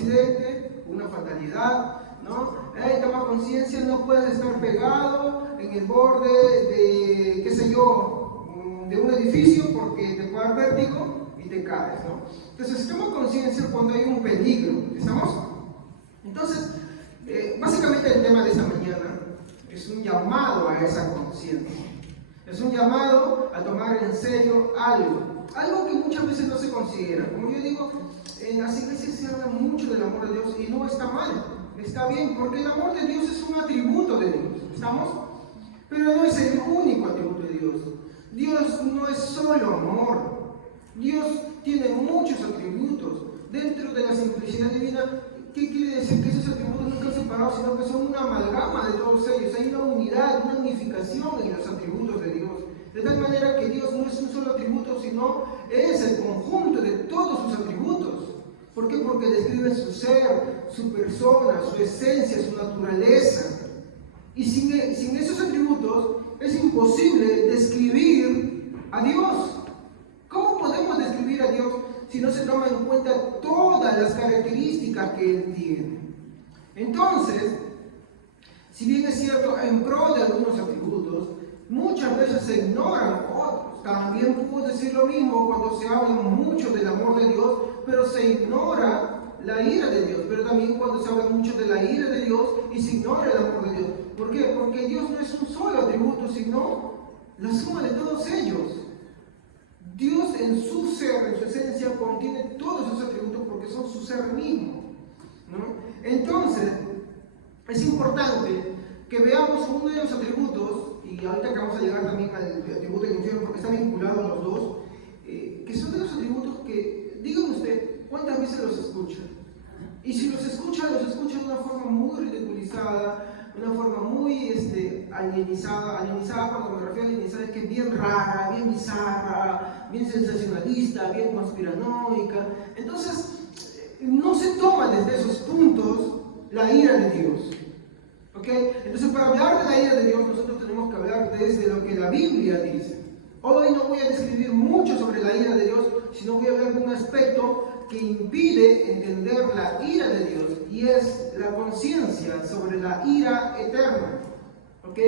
accidente, una fatalidad, ¿no? Toma conciencia, no puedes estar pegado en el borde de, qué sé yo, de un edificio porque te puede dar vértigo y te caes, ¿no? Entonces, toma conciencia cuando hay un peligro, ¿estamos? Entonces, básicamente el tema de esta mañana es un llamado a esa conciencia. Es un llamado a tomar en serio algo que muchas veces no se considera. Como yo digo, en las iglesias se habla mucho del amor de Dios y no está mal, está bien, porque el amor de Dios es un atributo de Dios, ¿estamos? Pero no es el único atributo de Dios. Dios no es solo amor, Dios tiene muchos atributos. Dentro de la simplicidad divina, ¿qué quiere decir? Que esos atributos no están separados, sino que son una amalgama de todos ellos. Hay una unidad, una unificación en los atributos de Dios. De tal manera que Dios no es un solo atributo, sino es el conjunto de todos sus atributos. ¿Por qué? Porque describe su ser, su persona, su esencia, su naturaleza. Y sin esos atributos es imposible describir a Dios. ¿Cómo podemos describir a Dios si no se toma en cuenta todas las características que Él tiene? Entonces, si bien es cierto, en pro de algunos atributos, muchas veces se ignoran otros. También puedo decir lo mismo cuando se habla mucho del amor de Dios, pero se ignora la ira de Dios. Pero también cuando se habla mucho de la ira de Dios y se ignora el amor de Dios. ¿Por qué? Porque Dios no es un solo atributo, sino la suma de todos ellos. Dios en su ser, en su esencia, contiene todos esos atributos porque son su ser mismo, ¿no? Entonces, es importante que veamos uno de los atributos, y ahorita que vamos a llegar también al atributo del infierno porque están vinculados los dos, que son de los atributos que, dígame usted, ¿cuántas veces los escucha? Y si los escucha de una forma muy ridiculizada, una forma muy alienizada. Cuando me refiero a alienizada es que es bien rara, bien bizarra, bien sensacionalista, bien conspiranoica. Entonces, no se toma desde esos puntos la ira de Dios. ¿Ok? Entonces, para hablar de la ira de Dios, nosotros tenemos que hablar desde lo que la Biblia dice. Hoy no voy a describir mucho sobre la ira de Dios, sino voy a hablar de un aspecto que impide entender la ira de Dios, y es la conciencia sobre la ira eterna. ¿Ok?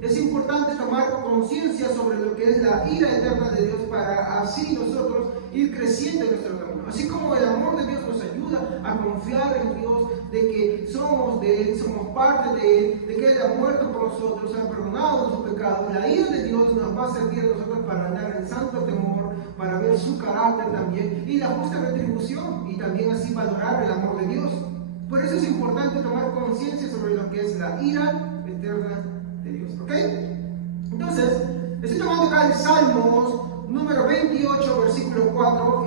Es importante tomar conciencia sobre lo que es la ira eterna de Dios para así nosotros ir creciendo en nuestro camino. Así como el amor de Dios nos ayuda a confiar en Dios, de que somos de Él, somos parte de Él, de que Él ha muerto por nosotros, ha perdonado nuestros pecados. La ira de Dios nos va a servir a nosotros para andar en santo temor, para ver su carácter también y la justa retribución, y también así valorar el amor de Dios. Por eso es importante tomar conciencia sobre lo que es la ira eterna de Dios. ¿Ok? Entonces, estoy tomando acá el Salmos número 28, versículo 4.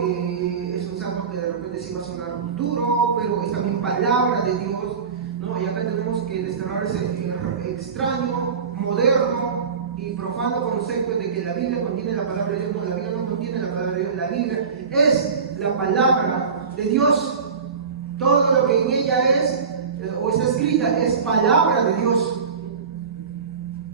Es un salmo que de repente sí va a sonar duro, pero es también palabra de Dios, ¿no? Y acá tenemos que desterrar ese extraño, moderno y profano concepto de que la Biblia contiene la palabra de Dios. No, la Biblia no contiene la palabra de Dios. La Biblia es la palabra de Dios. Todo lo que en ella es o está escrita es palabra de Dios.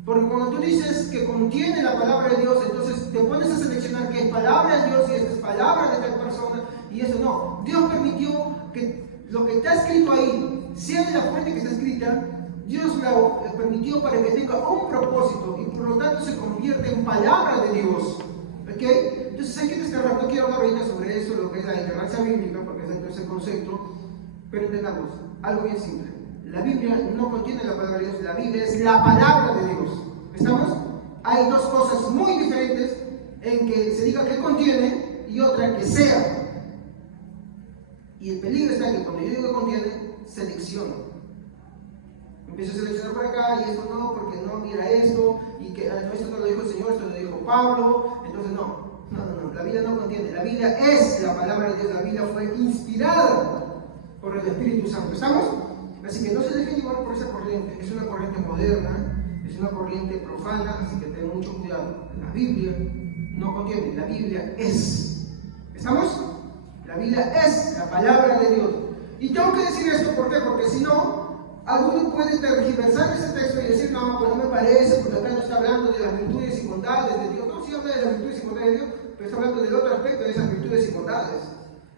Porque cuando tú dices que contiene la palabra de Dios, entonces te pones a seleccionar que es palabra de Dios y esta es palabra de tal persona, y eso no. Dios permitió que lo que está escrito ahí, sea de la fuente que está escrita, Dios lo permitió para que tenga un propósito y por lo tanto se convierte en palabra de Dios. ¿Ok? Entonces hay que desterrar. No quiero hablar ahorita sobre eso, lo que es la inerrancia bíblica, porque es el concepto, pero entendamos algo bien simple. La Biblia no contiene la palabra de Dios, la Biblia es la palabra de Dios. ¿Estamos? Hay dos cosas muy diferentes en que se diga que contiene y otra que sea. Y el peligro está que cuando yo digo que contiene, selecciono. Empiezo a seleccionar por acá y esto no, porque no, mira esto, y que no, esto no lo dijo el Señor, esto lo dijo Pablo. Entonces no, la Biblia no contiene. La Biblia es la palabra de Dios, la Biblia fue inspirada por el Espíritu Santo. ¿Estamos? Así que no se dejen llevar por esa corriente. Es una corriente moderna, es una corriente profana, así que ten mucho cuidado. La Biblia no contiene, la Biblia es. ¿Estamos? La Biblia es la palabra de Dios. Y tengo que decir esto, ¿por qué? Porque si no, alguno puede tergiversar ese texto y decir, no, pues no me parece, porque acá no está hablando de las virtudes y bondades de Dios. No, sí habla de las virtudes y bondades de Dios, pero está hablando del otro aspecto de esas virtudes y bondades.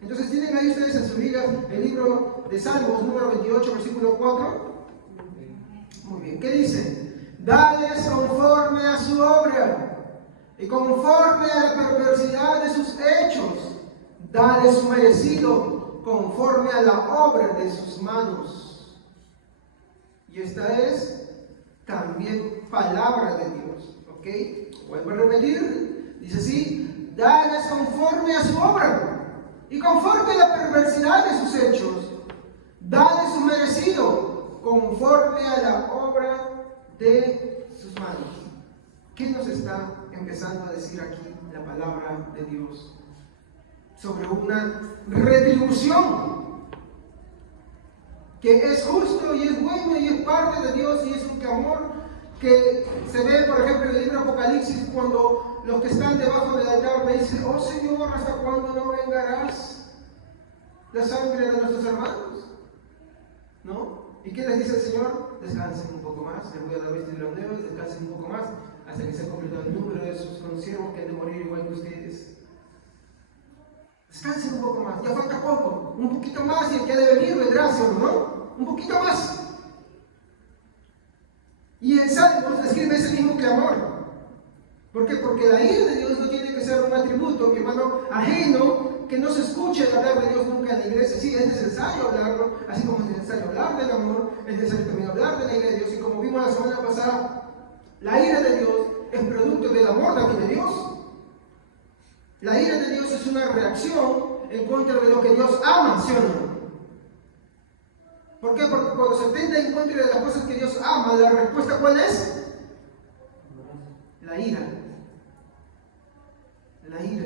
Entonces, ¿tienen ahí ustedes en sus Biblias el libro de Salmos, número 28, versículo 4? Muy bien, ¿qué dice? Dales conforme a su obra y conforme a la perversidad de sus hechos. Dales su merecido conforme a la obra de sus manos. Y esta es también palabra de Dios. ¿Ok? Vuelvo a repetir. Dice así: dales conforme a su obra y conforme a la perversidad de sus hechos. Dales su merecido conforme a la obra de sus manos. ¿Qué nos está empezando a decir aquí la palabra de Dios? Sobre una retribución que es justo y es bueno y es parte de Dios y es un clamor que se ve, por ejemplo, en el libro Apocalipsis, cuando los que están debajo del altar me dicen: oh Señor, ¿hasta cuándo no vengarás la sangre de nuestros hermanos? ¿No? ¿Y qué les dice el Señor? Descansen un poco más, les voy a dar vestiduras nuevas, descansen un poco más, hasta que se completado el número de sus consiervos que han de morir igual que ustedes. Descansen un poco más, ya falta poco, un poquito más, y el que ha de venir vendrá, ¿no? Un poquito más. Y en Salmos escribe ese mismo clamor. ¿Por qué? Porque la ira de Dios no tiene que ser un atributo, mi hermano, ajeno, que no se escuche hablar de Dios nunca en la iglesia. Sí, es necesario hablarlo, así como es necesario hablar del amor, es necesario también hablar de la ira de Dios. Y como vimos la semana pasada, la ira de Dios es producto del amor también de Dios. La ira de Dios es una reacción en contra de lo que Dios ama, ¿sí o no? ¿Por qué? Porque cuando se atenta en contra de las cosas que Dios ama, la respuesta ¿cuál es? La ira. La ira.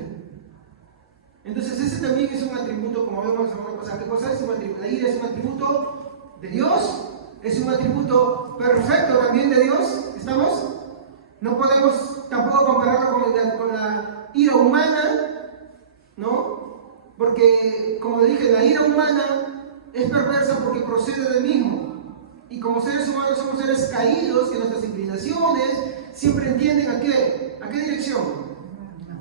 Entonces ese también es un atributo, como vemos la semana pasada. ¿Qué cosa es un atributo? La ira es un atributo de Dios, es un atributo perfecto también de Dios. ¿Estamos? No podemos tampoco compararlo con la ira humana, ¿no? Porque, como dije, la ira humana es perversa porque procede del mismo. Y como seres humanos somos seres caídos, que nuestras inclinaciones siempre entienden ¿a qué? ¿A qué dirección?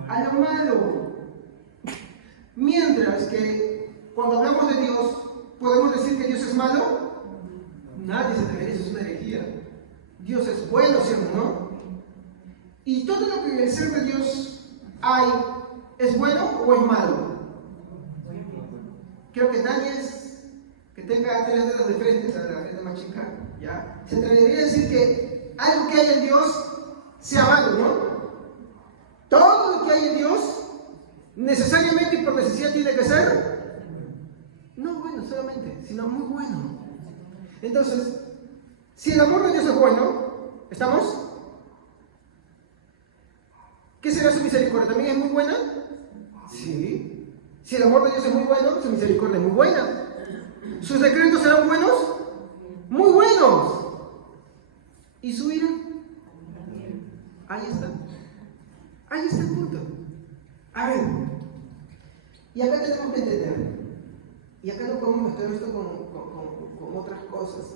A lo malo. Mientras que cuando hablamos de Dios, ¿podemos decir que Dios es malo? Nadie se atrevería, eso es una herejía. Dios es bueno, ¿sí o no? ¿Y todo lo que en el ser de Dios hay es bueno o es malo? Creo que nadie que tenga 3 dedos de frente, ¿sabes? La gente más chica, ¿ya? Se atrevería a decir que algo que hay en Dios sea malo, ¿no? Todo lo que hay en Dios necesariamente y por necesidad tiene que ser no bueno solamente, sino muy bueno. Entonces, si el amor de Dios es bueno, ¿estamos? ¿Qué será su misericordia? ¿También es muy buena? Sí. Si el amor de Dios es muy bueno, su misericordia es muy buena. ¿Sus decretos serán buenos? Muy buenos. ¿Y su ira? Ahí está. Ahí está el punto. A ver. Y acá tenemos que entender. Y acá no podemos mezclar esto con otras cosas.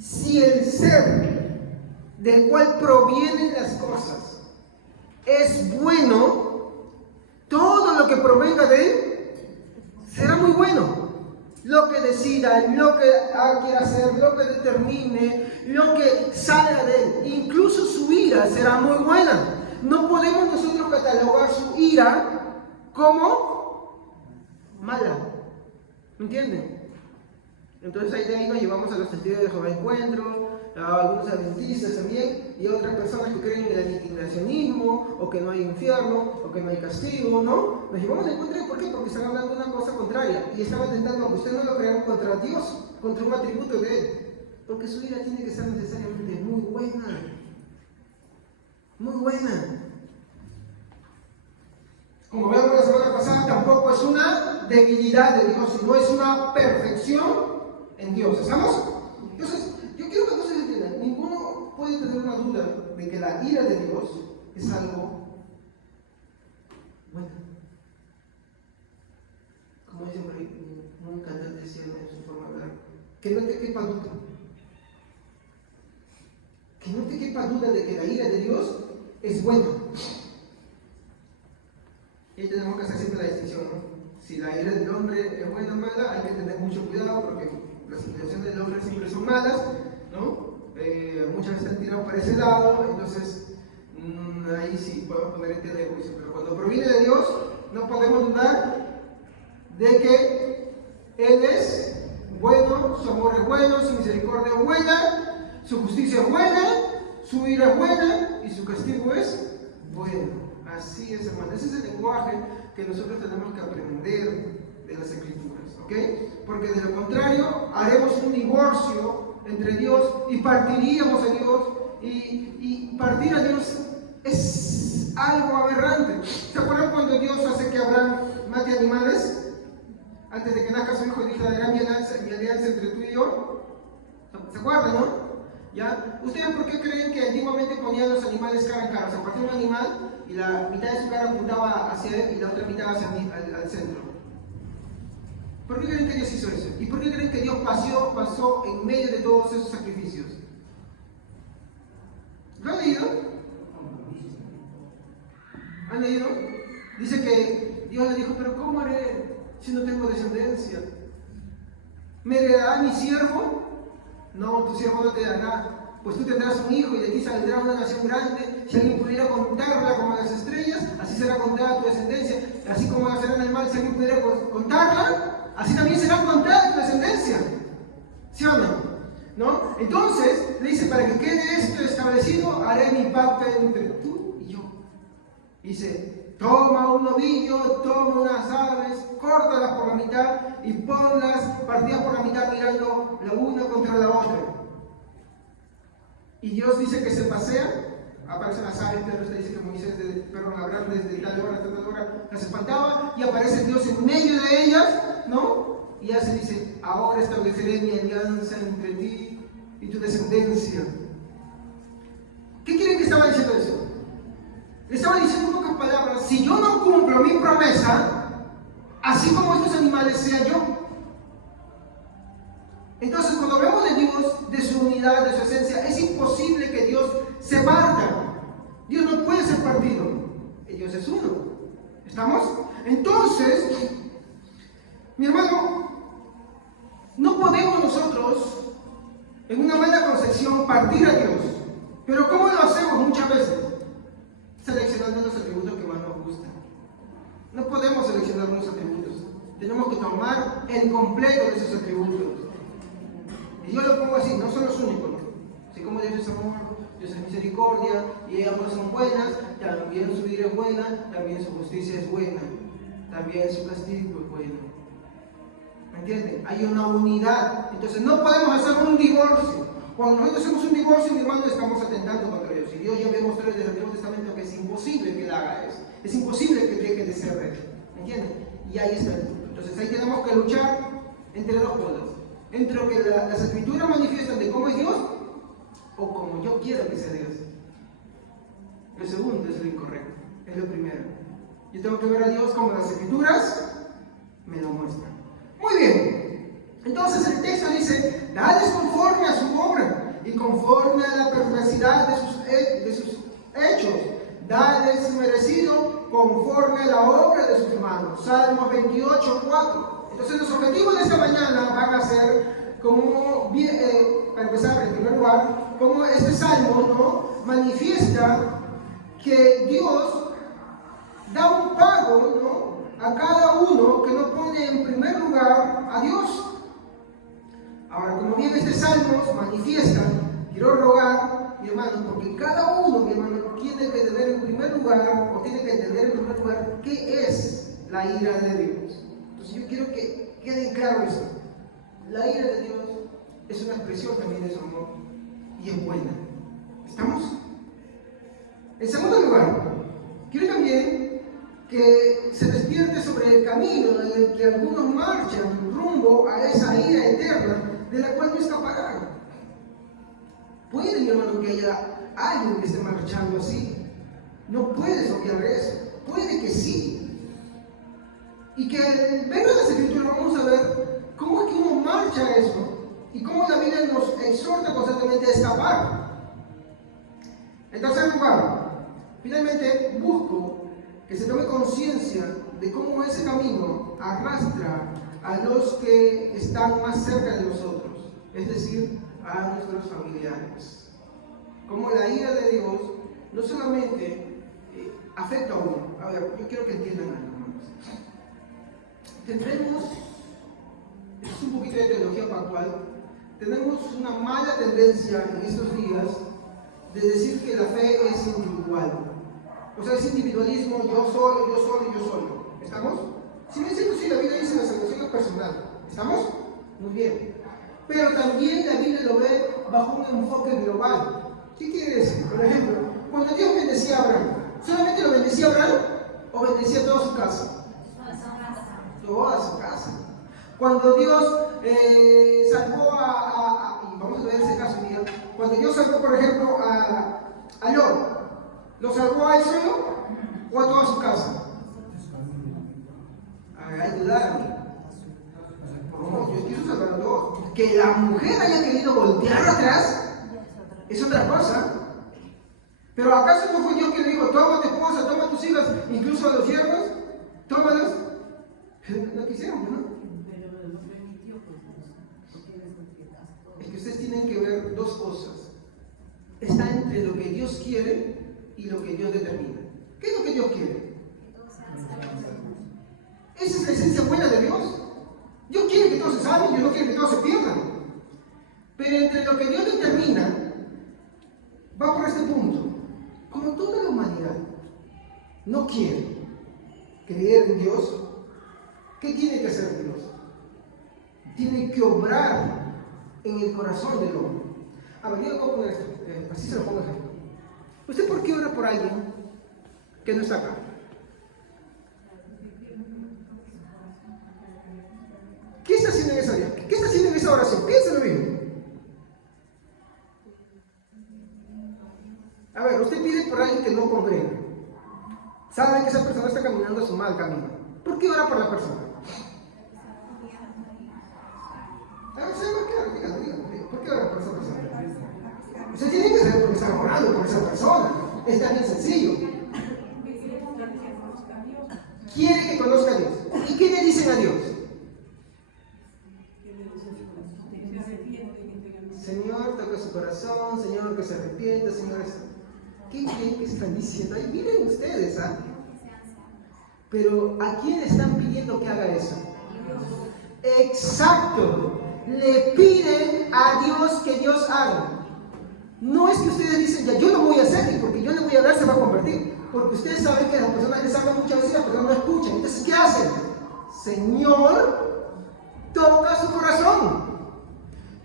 Si el ser del cual provienen las cosas es bueno, todo lo que provenga de él será muy bueno. Lo que decida, lo que quiera hacer, lo que determine, lo que salga de él, incluso su ira será muy buena. No podemos nosotros catalogar su ira como mala. ¿Me entienden? Entonces de ahí nos llevamos a los testigos de Jehová Encuentro, a algunos adventistas también, y a otras personas que creen en el aniquilacionismo, o que no hay infierno, o que no hay castigo, ¿no? Nos llevamos a encontrar, ¿por qué? Porque están hablando de una cosa contraria, y están intentando que ustedes no lo crean contra Dios, contra un atributo de Él, porque su ira tiene que ser necesariamente muy buena, muy buena. Como vemos la semana pasada, tampoco es una debilidad de Dios, sino es una perfección en Dios. ¿Estamos? Entonces, yo quiero que no se entiendan. Ninguno puede tener una duda de que la ira de Dios es algo bueno. Como dicen por ahí, un cantante decía en su forma de hablar, que no te quepa duda. Que no te quepa duda de que la ira de Dios es buena. Y tenemos que hacer siempre la distinción, ¿no? si la ira del hombre es buena o mala, hay que tener mucho cuidado porque las intenciones del hombre siempre son malas, ¿no? Muchas veces están tirados para ese lado, entonces ahí sí podemos poner en tela de juicio. Pero cuando proviene de Dios, no podemos dudar de que Él es bueno, su amor es bueno, su misericordia es buena, su justicia es buena, su ira es buena y su castigo es bueno. Así es, hermano. Ese es el lenguaje que nosotros tenemos que aprender de las Escrituras, ¿ok? Porque de lo contrario haremos un divorcio entre Dios y partiríamos a Dios, y partir a Dios es algo aberrante. ¿Se acuerdan cuando Dios hace que Abraham mate animales? Antes de que nazca su hijo, dijo: haré mi alianza entre tú y yo. ¿Se acuerdan, no? ¿Ya? ¿Ustedes por qué creen que antiguamente ponían los animales cara a cara? Se partía un animal y la mitad de su cara apuntaba hacia él y la otra mitad hacia al centro. ¿Por qué creen que Dios hizo eso? ¿Y por qué creen que Dios pasó en medio de todos esos sacrificios? ¿Lo han leído? ¿Han leído? Dice que Dios le dijo: pero ¿cómo haré si no tengo descendencia? ¿Me heredará mi siervo? No, tu siervo no te dará, pues tú tendrás un hijo y de ti saldrá una nación grande. Si alguien pudiera contarla como las estrellas, así será contada tu descendencia. Así como será en el mal, si alguien pudiera contarla, así también será contada tu descendencia. ¿Sí o no? ¿No? Entonces, le dice: para que quede esto establecido, haré mi pacto entre tú y yo. Dice: toma un novillo, toma unas aves, córtalas por la mitad y ponlas partidas por la mitad, mirando la una contra la otra. Y Dios dice que se pasea, aparecen las aves, pero usted dice que Moisés, perdón, Abraham desde tal hora hasta tal hora las espantaba, y aparece Dios en medio de ellas, ¿no? Y ya se dice: ahora estableceré mi alianza entre ti y tu descendencia. ¿Qué quieren que estaba diciendo eso? Le estaba diciendo en pocas palabras: si yo no cumplo mi promesa, así como estos animales, sea yo. Entonces, cuando hablamos de Dios, de su unidad, de su esencia, es imposible que Dios se parta. Dios no puede ser partido. Dios es uno. ¿Estamos? Entonces, mi hermano, no podemos nosotros, en una mala concepción, partir a Dios. Pero ¿cómo lo hacemos muchas veces? Seleccionando los atributos que más nos gustan. No podemos seleccionar unos atributos. Tenemos que tomar el completo de esos atributos. Y yo lo pongo así: no son los únicos, ¿no? Así como Dios es amor, Dios es misericordia, y ambas son buenas, también su ira es buena, también su justicia es buena, también su castigo es bueno. ¿Me entienden? Hay una unidad. Entonces no podemos hacer un divorcio. Cuando nosotros hacemos un divorcio, mi hermano, estamos atentando contra Dios. Y Dios ya me mostró en el Antiguo Testamento que es imposible que Él haga eso. Es imposible que deje de ser rey. ¿Me entienden? Y ahí está el punto. Entonces ahí tenemos que luchar entre dos cosas: entre lo que las Escrituras manifiestan de cómo es Dios, o como yo quiero que sea Dios. Lo segundo es lo incorrecto, es lo primero. Yo tengo que ver a Dios como las Escrituras me lo muestran. Muy bien, entonces el texto dice: dales conforme a su obra y conforme a la perversidad de sus hechos, dales merecido conforme a la obra de sus manos. Salmos 28:4. Entonces los objetivos de esta mañana van a ser como, para empezar, en primer lugar, como este salmo, ¿no?, manifiesta que Dios da un pago, ¿no?, a cada uno que no pone en primer lugar a Dios. Ahora, como bien este salmo manifiesta, quiero rogar, mi hermano, porque cada uno, mi hermano, tiene que tener en primer lugar, o tiene que entender en primer lugar, qué es la ira de Dios. Entonces yo quiero que quede claro eso. La ira de Dios es una expresión también de su amor y es buena. ¿Estamos? En segundo lugar, quiero también que se despierte sobre el camino en el que algunos marchan rumbo a esa ira eterna de la cual no escaparán. Puede, mi hermano, que haya alguien que esté marchando así. No puedes obviar eso. Puede que sí. Y que al ver las Escrituras vamos a ver cómo es que uno marcha eso y cómo la Biblia nos exhorta constantemente a escapar. En tercer lugar, finalmente busco que se tome conciencia de cómo ese camino arrastra a los que están más cerca de nosotros, es decir, a nuestros familiares. Como la ira de Dios no solamente afecta a uno. A ver, yo quiero que entiendan algo, hermanos. Tendremos, esto es un poquito de teología pactual, tenemos una mala tendencia en estos días de decir que la fe es individual. O sea, es individualismo, yo solo, yo solo y yo solo. ¿Estamos? Si me dicen que sí, la Biblia dice la salvación es personal. ¿Estamos? Muy bien. Pero también la Biblia lo ve bajo un enfoque global. ¿Qué quiere decir? Por ejemplo, cuando Dios bendecía a Abraham, ¿solamente lo bendecía a Abraham o bendecía a toda su casa? Toda su casa. Cuando Dios salvó y vamos a ver ese caso un día, cuando Dios salvó, por ejemplo, a Lot, ¿lo salvó a él solo o a toda su casa? Ayudarme. No, Dios quiso salvar a todos. Que la mujer haya querido voltear atrás es otra cosa. Pero ¿acaso no fue Dios que le dijo, toma tu esposa, toma tus hijas, incluso a los siervos, tómalas? No quisieron, ¿no? Es que ustedes tienen que ver dos cosas. Está entre lo que Dios quiere y lo que Dios determina. ¿Qué es lo que Dios quiere? Esa es la esencia buena de Dios. Dios quiere que todos se salven, Dios no quiere que todos se pierdan. Pero entre lo que Dios determina, va por este punto. Como toda la humanidad no quiere creer en Dios, ¿qué tiene que hacer Dios? Tiene que obrar en el corazón del hombre. A ver, yo lo voy a poner esto, así se lo pongo ejemplo. ¿Usted por qué ora por alguien que no está acá? ¿Qué está haciendo en esa vida? ¿Qué está haciendo en esa oración? Piénsalo bien. A ver, usted pide por alguien que no congrega. Sabe que esa persona está caminando a su mal camino. ¿Por qué ora por la persona? ¿Por qué ora por esa persona? Usted tiene que saber por qué está orando por esa persona. Es tan bien sencillo. Quiere que conozca a Dios. ¿Y qué le dicen a Dios? Señor, toca su corazón, Señor, que se arrepienta, Señor. ¿Qué creen que están diciendo? Ay, miren ustedes, ¿ah? Pero ¿a quién le están pidiendo que haga eso? Exacto. Le piden a Dios que Dios haga. No es que ustedes dicen, ya yo lo voy a hacer, y porque yo le voy a dar se va a convertir. Porque ustedes saben que las personas les hablan muchas veces y las personas no escuchan. Entonces, ¿qué hacen? Señor, toca su corazón.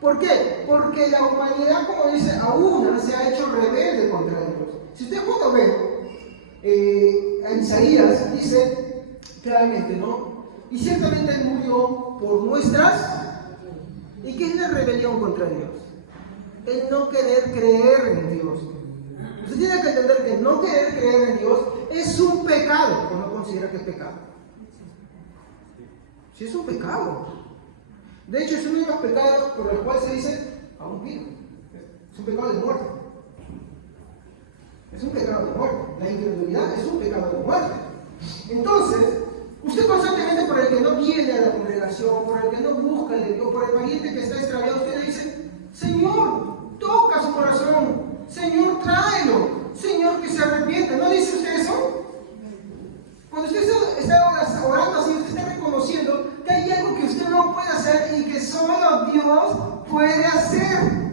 ¿Por qué? Porque la humanidad, como dice, aún se ha hecho rebelde contra Dios. Si usted puede ver, en Isaías dice claramente, ¿no? Y ciertamente Él murió por nuestras. ¿Y qué es la rebelión contra Dios? El no querer creer en Dios. Usted tiene que entender que no querer creer en Dios es un pecado, o no considera que es pecado. Sí, es un pecado. De hecho, es uno de los pecados por los cuales se dice aún vivo. Es un pecado de muerte. Es un pecado de muerte. La incredulidad es un pecado de muerte. Entonces, usted constantemente por el que no viene a la congregación, por el que no busca a Dios, por el pariente que está extraviado, usted le dice, Señor, toca su corazón. Señor, tráelo. Señor, que se arrepienta. ¿No dice usted eso? Cuando usted está orando así, usted está reconociendo que hay algo que usted no puede hacer y que solo Dios puede hacer.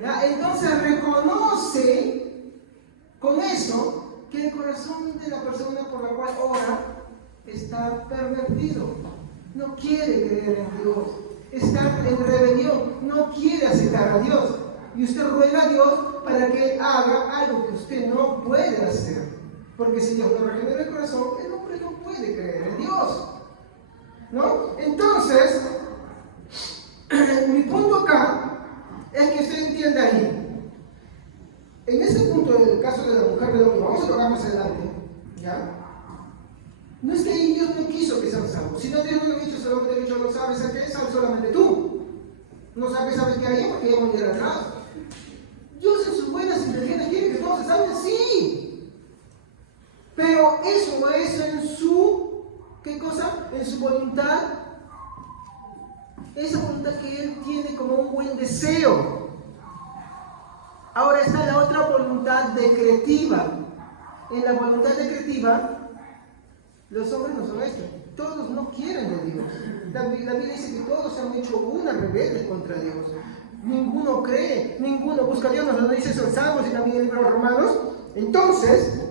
¿Ya? Entonces reconoce con eso que el corazón de la persona por la cual ora está pervertido. No quiere creer en Dios. Está en rebelión. No quiere aceptar a Dios. Y usted ruega a Dios para que Él haga algo que usted no puede hacer. Porque si Dios no regenera el corazón, el hombre no puede creer en Dios. ¿No? Entonces, mi punto acá es que usted entienda ahí. En ese punto del caso de la mujer de lo que vamos a tocar más adelante, ¿ya? No es que ahí Dios no quiso que sean salvos, sino Dios no lo ha dicho, solamente ha dicho, no sabes a qué, sabes solamente tú. No sabes qué hay porque ya vamos a ir atrás. Dios en sus buenas intenciones quiere que todos se salven, sí. Pero eso es en su, ¿qué cosa? En su voluntad. Esa voluntad que Él tiene como un buen deseo. Ahora está la otra voluntad decretiva. En la voluntad decretiva, los hombres no son estos. Todos no quieren de Dios. La Biblia dice que todos se han hecho una rebelde contra Dios. Ninguno cree, ninguno busca a Dios. Nos lo dice eso en Salmos y también en el libro de Romanos. Entonces,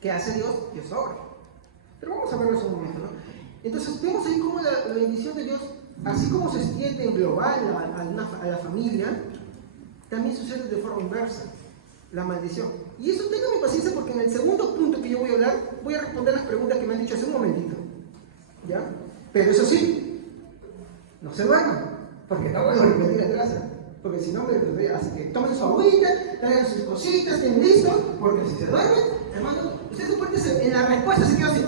¿qué hace Dios? Dios obra. Pero vamos a verlo en un momento, ¿no? Entonces, vemos ahí cómo la bendición de Dios, así como se extiende en global a la familia, también sucede de forma inversa, la maldición. Y eso tengan paciencia porque en el segundo punto que yo voy a hablar, voy a responder las preguntas que me han dicho hace un momentito. ¿Ya? Pero eso sí, no se duerman, porque no voy a repetir la clase, porque si no me perdería. Así que tomen su agüita, traigan sus cositas, estén listos, porque si se duermen, hermano, ustedes supuestamente en la respuesta se quedó así.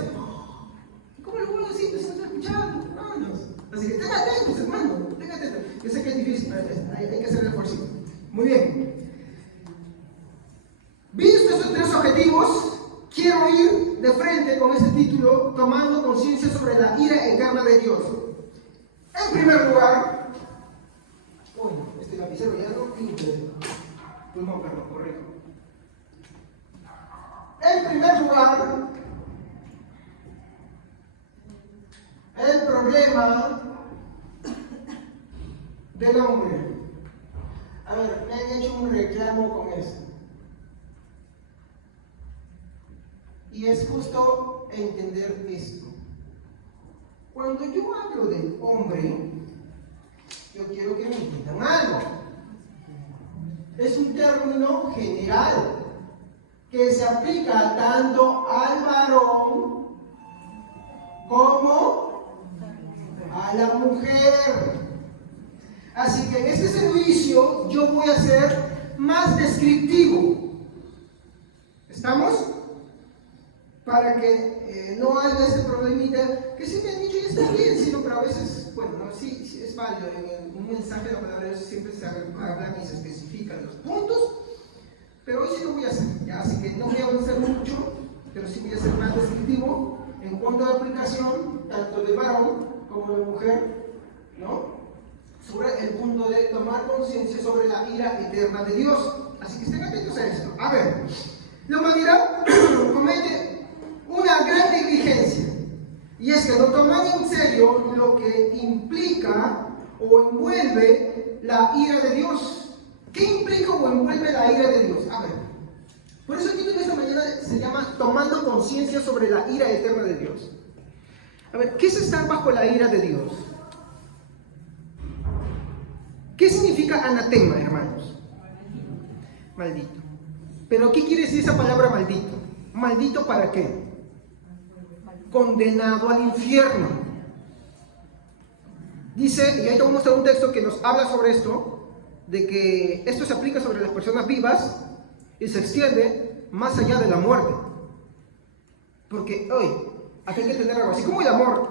¿Cómo lo voy a decir? Pues no estoy escuchando. Vámonos. Así que estén atentos, hermano, estén atentos. Yo sé que es difícil, pero hay que hacer el esfuerzo. Muy bien. Vistos estos tres objetivos, quiero ir de frente con este título, tomando conciencia sobre la ira eterna de Dios. En primer lugar, este lapicero ya no pinche. No, perdón, correcto. En primer lugar, el problema del hombre. A ver, me han hecho un reclamo con eso. Y es justo entender esto. Cuando yo hablo del hombre, yo quiero que me entiendan algo. Es un término general que se aplica tanto al varón como a la mujer. Así que en este servicio yo voy a ser más descriptivo. ¿Estamos? Para que no haya ese problemita que sí me han dicho y está bien, sino pero a veces, bueno, no, sí es válido. En un mensaje de la palabra de Dios siempre se hablan y se especifican los puntos, pero hoy sí lo voy a hacer, ¿ya? Así que no voy a avanzar mucho, pero sí voy a ser más descriptivo en cuanto a la aplicación, tanto de varón como de mujer, ¿no? Sobre el punto de tomar conciencia sobre la ira eterna de Dios. Así que estén atentos a esto. A ver, la humanidad comete una gran negligencia, y es que no toman en serio lo que implica o envuelve la ira de Dios. ¿Qué implica o envuelve la ira de Dios? A ver, por eso el título de esta mañana se llama Tomando conciencia sobre la ira eterna de Dios. A ver, ¿qué es estar bajo la ira de Dios? ¿Qué significa anatema, hermanos? Maldito. ¿Pero qué quiere decir esa palabra maldito? ¿Maldito para qué? Condenado al infierno. Dice, y ahí te voy a mostrar un texto que nos habla sobre esto, de que esto se aplica sobre las personas vivas y se extiende más allá de la muerte. Porque hoy, aquí hay que tener algo así como el amor.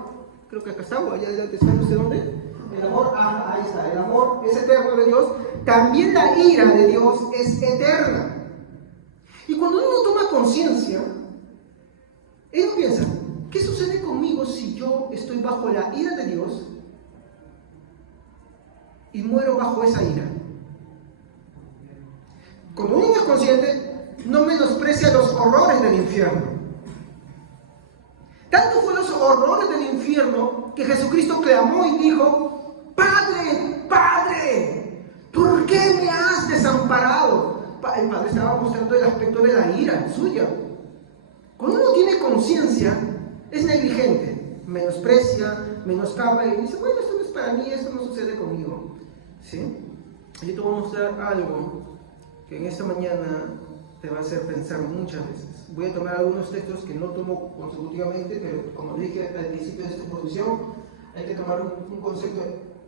Creo que acá está, o allá adelante está, no sé dónde. El amor, ahí está, el amor es eterno de Dios. También la ira de Dios es eterna. Y cuando uno toma conciencia, uno piensa, ¿qué sucede conmigo si yo estoy bajo la ira de Dios y muero bajo esa ira? Cuando uno es consciente, no menosprecia los horrores del infierno. Tanto fue los horrores del infierno que Jesucristo clamó y dijo: Padre, Padre, ¿por qué me has desamparado? El Padre estaba mostrando el aspecto de la ira suya. Cuando uno tiene conciencia, es negligente, menosprecia, menoscaba y dice: bueno, esto no es para mí, esto no sucede conmigo. ¿Sí? Yo te voy a mostrar algo que en esta mañana te va a hacer pensar muchas veces. Voy a tomar algunos textos que no tomo consecutivamente, pero como dije al principio de esta introducción, hay que tomar un concepto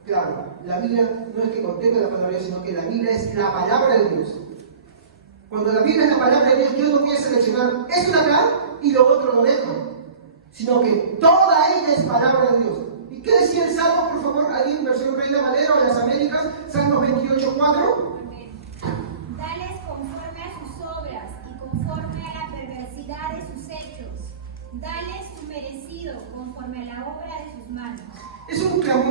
claro. La Biblia no es que contenga la palabra de Dios, sino que la Biblia es la palabra de Dios. Cuando la Biblia es la palabra de Dios, yo no voy a seleccionar esto de acá y lo otro lo dejo, sino que toda ella es palabra de Dios. ¿Y qué decía el Salmo, por favor, ahí en versión Reina Valera o de las Américas? Salmos 28:4. Dales conforme a sus obras y conforme a la perversidad de sus hechos.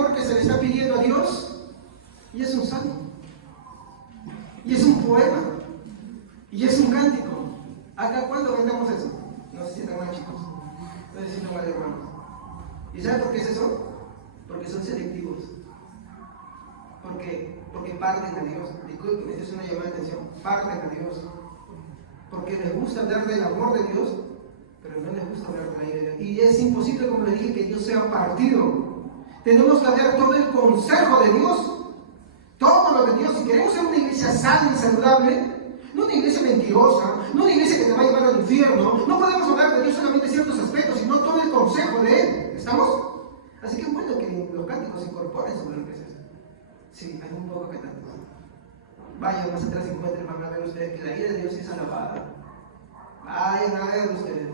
mejor que se le está pidiendo a Dios? Y es un salmo. Y es un poema. Y es un cántico. ¿Acá cuándo cantamos eso? No se sientan mal, chicos. No se sientan mal, hermanos. ¿Y saben por qué es eso? Porque son selectivos. ¿Por qué? Porque parten a Dios. Disculpen, esa es una llamada de atención. Parten a Dios. Porque les gusta hablar del amor de Dios, pero no les gusta hablar de la ira de Dios. Y es imposible, como les dije, que Dios sea partido. Tenemos que hablar todo el consejo de Dios. Todo lo de Dios. Si queremos ser una iglesia sana y saludable, no una iglesia mentirosa, no una iglesia que te va a llevar al infierno, no podemos hablar de Dios solamente ciertos aspectos, sino todo el consejo de Él. ¿Estamos? Así que es bueno que los cánticos se incorporen sobre la iglesia. Sí, hay un poco que tanto. Vayan más atrás y encuentren, van a ver ustedes que la ira de Dios es alabada. Vayan a ver ustedes.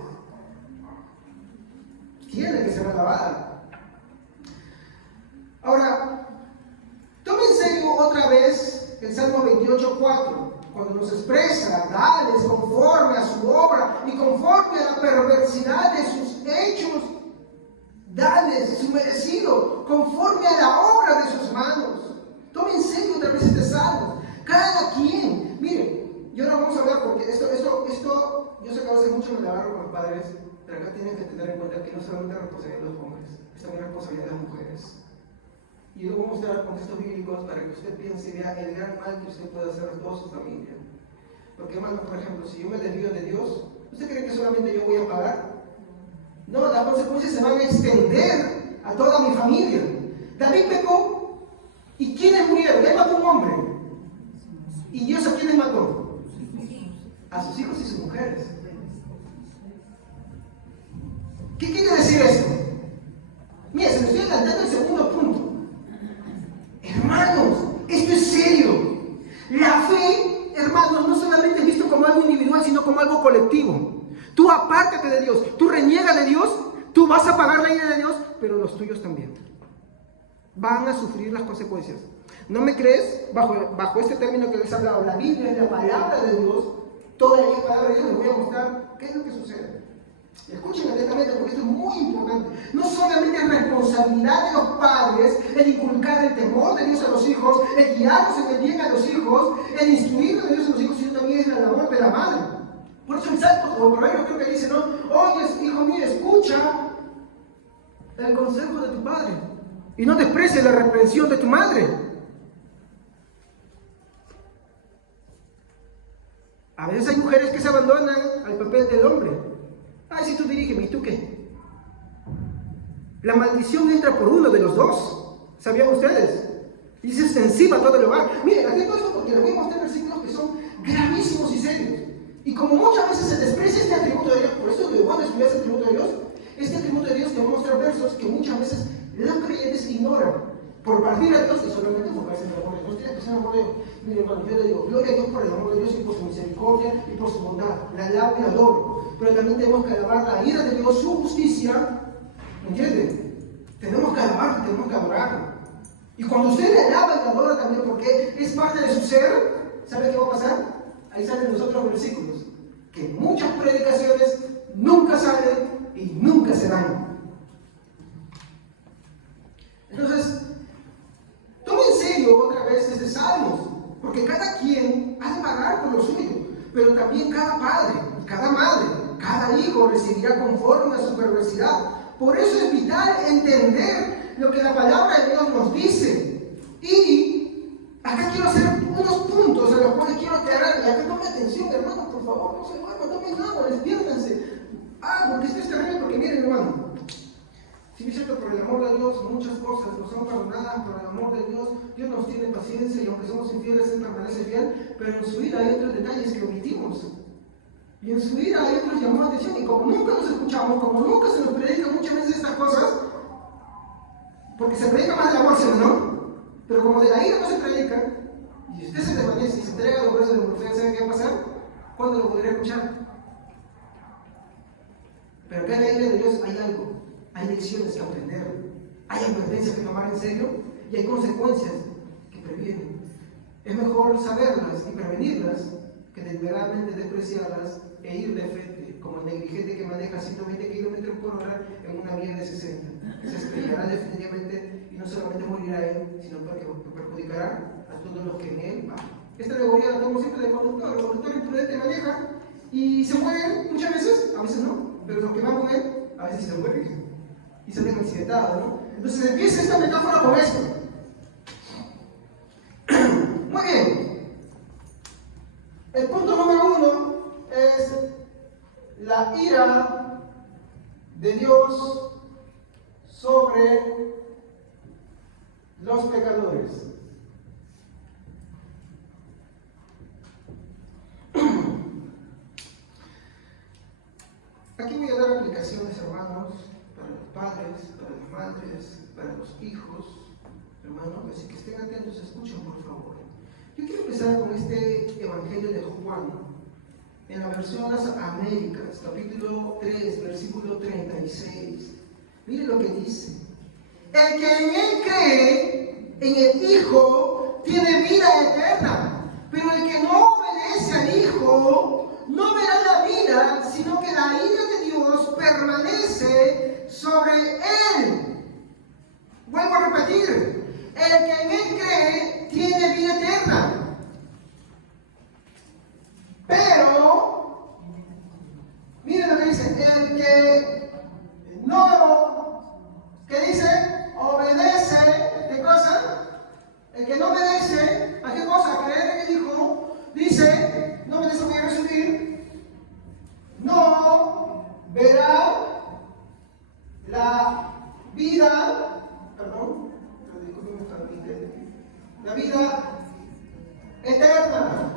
Tiene que ser alabada. Ahora, tome en serio otra vez el Salmo 28:4, cuando nos expresa, dales conforme a su obra y conforme a la perversidad de sus hechos, dales su merecido, conforme a la obra de sus manos. Tome en serio otra vez este salmo. Cada quien, miren, y ahora vamos a hablar porque esto, yo sé que a veces mucho me lo agarro con los padres, pero acá tienen que tener en cuenta que no solamente es responsabilidad de los hombres, es también responsabilidad de las mujeres. Y luego vamos a dar contextos bíblicos para que usted piense y vea el gran mal que usted puede hacer a toda su familia. Porque, hermano, por ejemplo, si yo me desvío de Dios, ¿usted cree que solamente yo voy a pagar? No, las consecuencias se van a extender a toda mi familia. David pecó, ¿y quiénes murieron? Él mató a un hombre. ¿Y Dios a quiénes mató? A sus hijos y sus mujeres. ¿Qué quiere decir esto? Mira, se me estoy adelantando el segundo punto. Hermanos, esto es serio. La fe, hermanos, no solamente es visto como algo individual, sino como algo colectivo. Tú apártate de Dios, tú reniegas de Dios, tú vas a pagar la ira de Dios, pero los tuyos también van a sufrir las consecuencias. ¿No me crees? Bajo este término que les he hablado, la Biblia es la palabra de Dios, toda la palabra de Dios, les voy a mostrar qué es lo que sucede. Escuchen atentamente porque esto es muy importante. No solamente es responsabilidad de los padres el inculcar el temor de Dios a los hijos, el guiarlos en el bien a los hijos, el instruir de Dios a los hijos, sino también es la labor de la madre. Por eso en Salmos o Proverbios creo que dice, ¿no? Oye, hijo mío, escucha el consejo de tu padre y no desprecies la reprensión de tu madre. A veces hay mujeres que se abandonan al papel del hombre. Ay, si tú dirígeme, ¿y tú qué? La maldición entra por uno de los dos. ¿Sabían ustedes? Y es extensiva a todo el hogar. Miren, atento esto porque les voy a mostrar versículos que son gravísimos y serios. Y como muchas veces se desprecia este atributo de Dios, por eso es bueno estudiar este atributo de Dios, este atributo de Dios te va a mostrar versos que muchas veces los creyentes ignoran. Por partir a Dios y solamente enfocarse en el amor de Dios. Tiene que ser el amor de Dios. Mire, hermano, yo le digo, gloria a Dios por el amor de Dios y por su misericordia y por su bondad. La alabo y la adoro. Pero también tenemos que alabar la ira de Dios, su justicia. ¿Entienden? Tenemos que alabarlo, tenemos que adorarlo. Y cuando usted le alaba y le adora también porque es parte de su ser, ¿sabe qué va a pasar? Ahí salen los otros versículos. Que muchas predicaciones nunca salen y nunca se dan. Entonces, tome en serio otra vez este Salmos, porque cada quien ha de pagar por lo suyo, pero también cada padre, cada madre, cada hijo recibirá conforme a su perversidad. Por eso es vital entender lo que la palabra de Dios nos dice. Y acá quiero hacer unos puntos a los cuales quiero aclarar. Y acá tomen atención, hermano, por favor, no se duerman, tomen agua, despiértense. Porque esto es terrible, porque miren, hermano. Si es cierto, por el amor de Dios, muchas cosas nos son perdonadas, por el amor de Dios, Dios nos tiene paciencia y aunque somos infieles, Él permanece fiel, pero en su vida hay otros detalles que omitimos. Y en su vida hay otros llamados de atención, y como nunca nos escuchamos, como nunca se nos predica muchas veces estas cosas, porque se predica más del amor, ¿sí o no? Pero como de la ira no se predica, y usted se desvanece y se entrega a los brazos de la profeta, ¿sabe qué va a pasar? ¿Cuándo lo podría escuchar? Pero acá en la ira de Dios hay algo. Hay lecciones que aprender, hay advertencias que tomar en serio y hay consecuencias que previenen. Es mejor saberlas y prevenirlas que deliberadamente despreciarlas e ir de frente, como el negligente que maneja 120 km por hora en una vía de 60. se estrellará definitivamente y no solamente morirá él, sino que perjudicará a todos los que en él van. Esta alegoría la tomo siempre del conductor. El conductor imprudente maneja y se muere muchas veces, a veces no, pero los que van con él, a veces se mueren y se ven accidentados, ¿no? Entonces empieza esta metáfora con esto. Muy bien. El punto número 1 es la ira de Dios sobre los pecadores. Aquí voy a dar aplicaciones, hermanos, para los padres, para las madres, para los hijos, hermanos, así que estén atentos, escuchen por favor. Yo quiero empezar con este Evangelio de Juan, en la versión Las Américas, capítulo 3, versículo 36. Miren lo que dice. El que en él cree, en el Hijo, tiene vida eterna, pero el que no obedece al Hijo, no verá la vida, sino que la ira de Dios permanece sobre él. Vuelvo a repetir. El que en él cree tiene vida eterna. Pero, miren lo que dice, el que no, ¿qué dice? Obedece, ¿qué cosa? El que no obedece, ¿a qué cosa? A creer en el Hijo, dice, no me voy a resumir, no verá la vida, perdón, la vida eterna.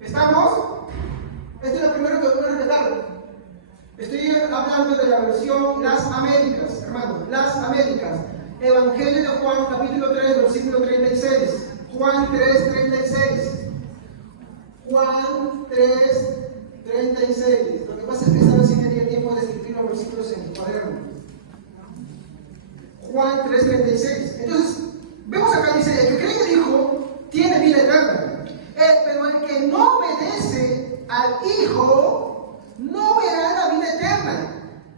¿Estamos? Esto es lo primero que voy a respetar. Estoy hablando de la versión Las Américas, hermano, Las Américas. Evangelio de Juan, capítulo 3, versículo 36. Juan 3, 36. Juan 3, 36. Lo que pasa es que esta vez sí tenía tiempo de escribir los versículos en mi cuaderno. Juan 3, 36. Entonces, vemos acá, dice, el que cree en el Hijo tiene vida eterna. Pero el que no obedece al Hijo no verá la vida eterna,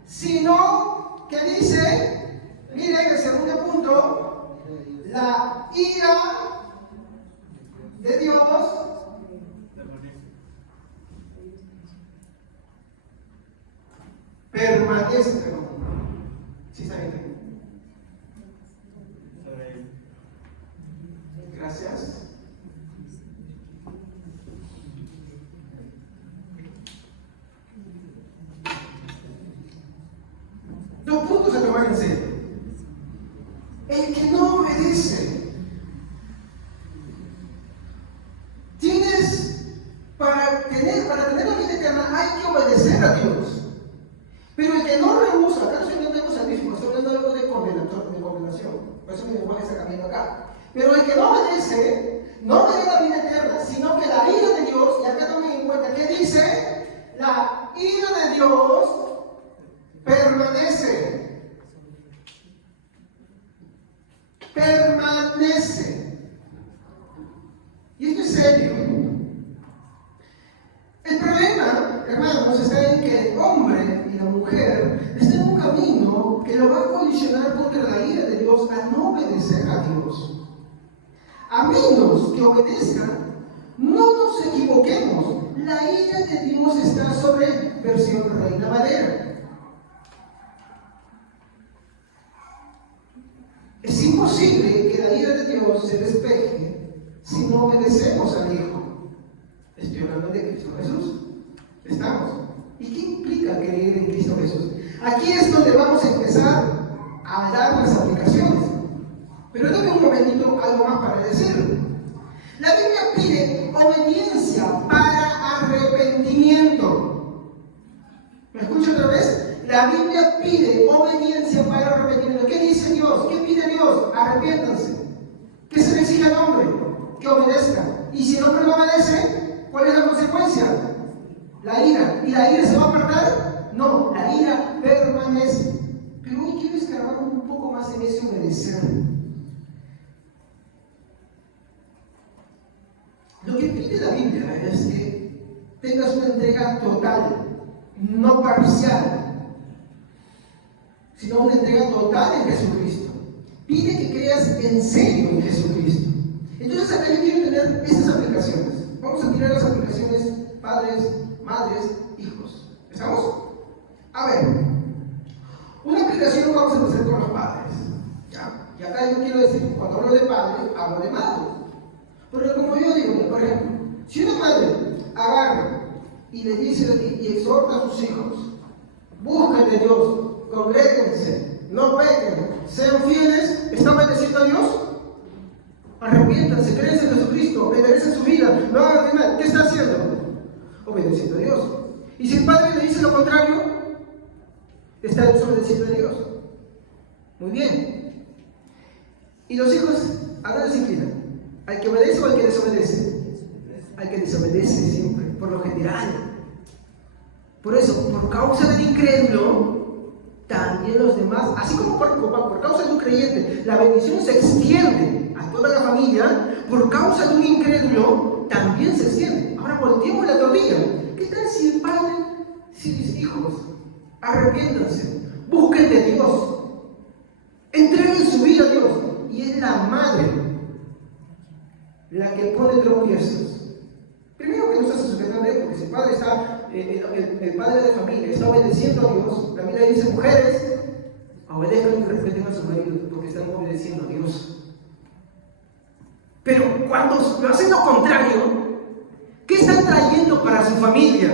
sino que dice, miren el segundo punto, la ira de Dios permanece. ¿Sí está bien? Gracias. Dos puntos a tomar en serio. El que no obedece, para tener la vida eterna hay que obedecer a Dios. Pero el que no rehúsa, acá no estoy hablando de algo salvífico, estoy hablando de algo de condenación. Por eso mi lenguaje está cambiando acá. Pero el que no obedece, no verá la vida eterna, sino que la ira de Dios, y acá tomen en cuenta que dice, la ira de Dios permanece. Permanece. Y esto es serio. El problema, hermanos, está en que el hombre y la mujer están en un camino que lo va a condicionar contra la ira de Dios a no obedecer a Dios. A menos que obedezcan, no nos equivoquemos. La ira de Dios está sobre versión Reina Valera. Es imposible que la ira de Dios se despeje si no obedecemos al Hijo. Estoy hablando de Cristo Jesús. ¿Estamos? ¿Y qué implica creer en Cristo Jesús? Aquí es donde vamos a empezar a dar las aplicaciones. Pero dame un momentito algo más para decir. La Biblia pide obediencia para arrepentimiento. ¿Me escucha otra vez? La Biblia pide obediencia para arrepentimiento. ¿Qué dice Dios? ¿Qué pide Dios? Arrepiéntanse. ¿Qué se le exige al hombre? Que obedezca. Y si el hombre no obedece, ¿cuál es la consecuencia? La ira. ¿Y la ira se va a perder? No, la ira permanece. Pero hoy quiero escarbar un poco más en ese obedecer. Lo que pide la Biblia es que tengas una entrega total, no parcial. sino una entrega total en Jesucristo. Pide que creas en serio en Jesucristo. Entonces acá yo quiero tener esas aplicaciones. Vamos a tirar las aplicaciones padres, madres, hijos. ¿Estamos? A ver, una aplicación vamos a empezar con los padres. ¿Ya? Y acá yo quiero decir, cuando hablo de padre, hablo de madre. Pero como yo digo, por ejemplo, si una madre agarra y le dice y exhorta a sus hijos, busquen de Dios, congréguense, no pequen, sean fieles, ¿están bendeciendo a Dios? Arrepiéntanse, créanse en Jesucristo, enderecen su vida, no hagan nada. ¿Qué está haciendo? Obedeciendo a Dios. Y si el padre le dice lo contrario, está desobedeciendo a Dios. Muy bien. ¿Y los hijos a dónde se inclinan? ¿Al que obedece o al que desobedece? Al que desobedece siempre, por lo general. Por eso, por causa del incrédulo, también los demás, así como por causa de un creyente, la bendición se extiende a toda la familia, por causa de un incrédulo, también se extiende. Ahora volteemos la tortilla. ¿Qué tal si el padre, si mis hijos, arrepiéntanse, busquen de Dios, entreguen su vida a Dios, y es la madre la que pone tropiezos? Primero que no se hace sujetar de él, porque si el padre está, el padre de familia está obedeciendo a Dios, la Biblia dice, mujeres, obedezcan y respeten a sus maridos, porque están obedeciendo a Dios. Pero cuando lo hacen lo contrario, ¿qué están trayendo para su familia?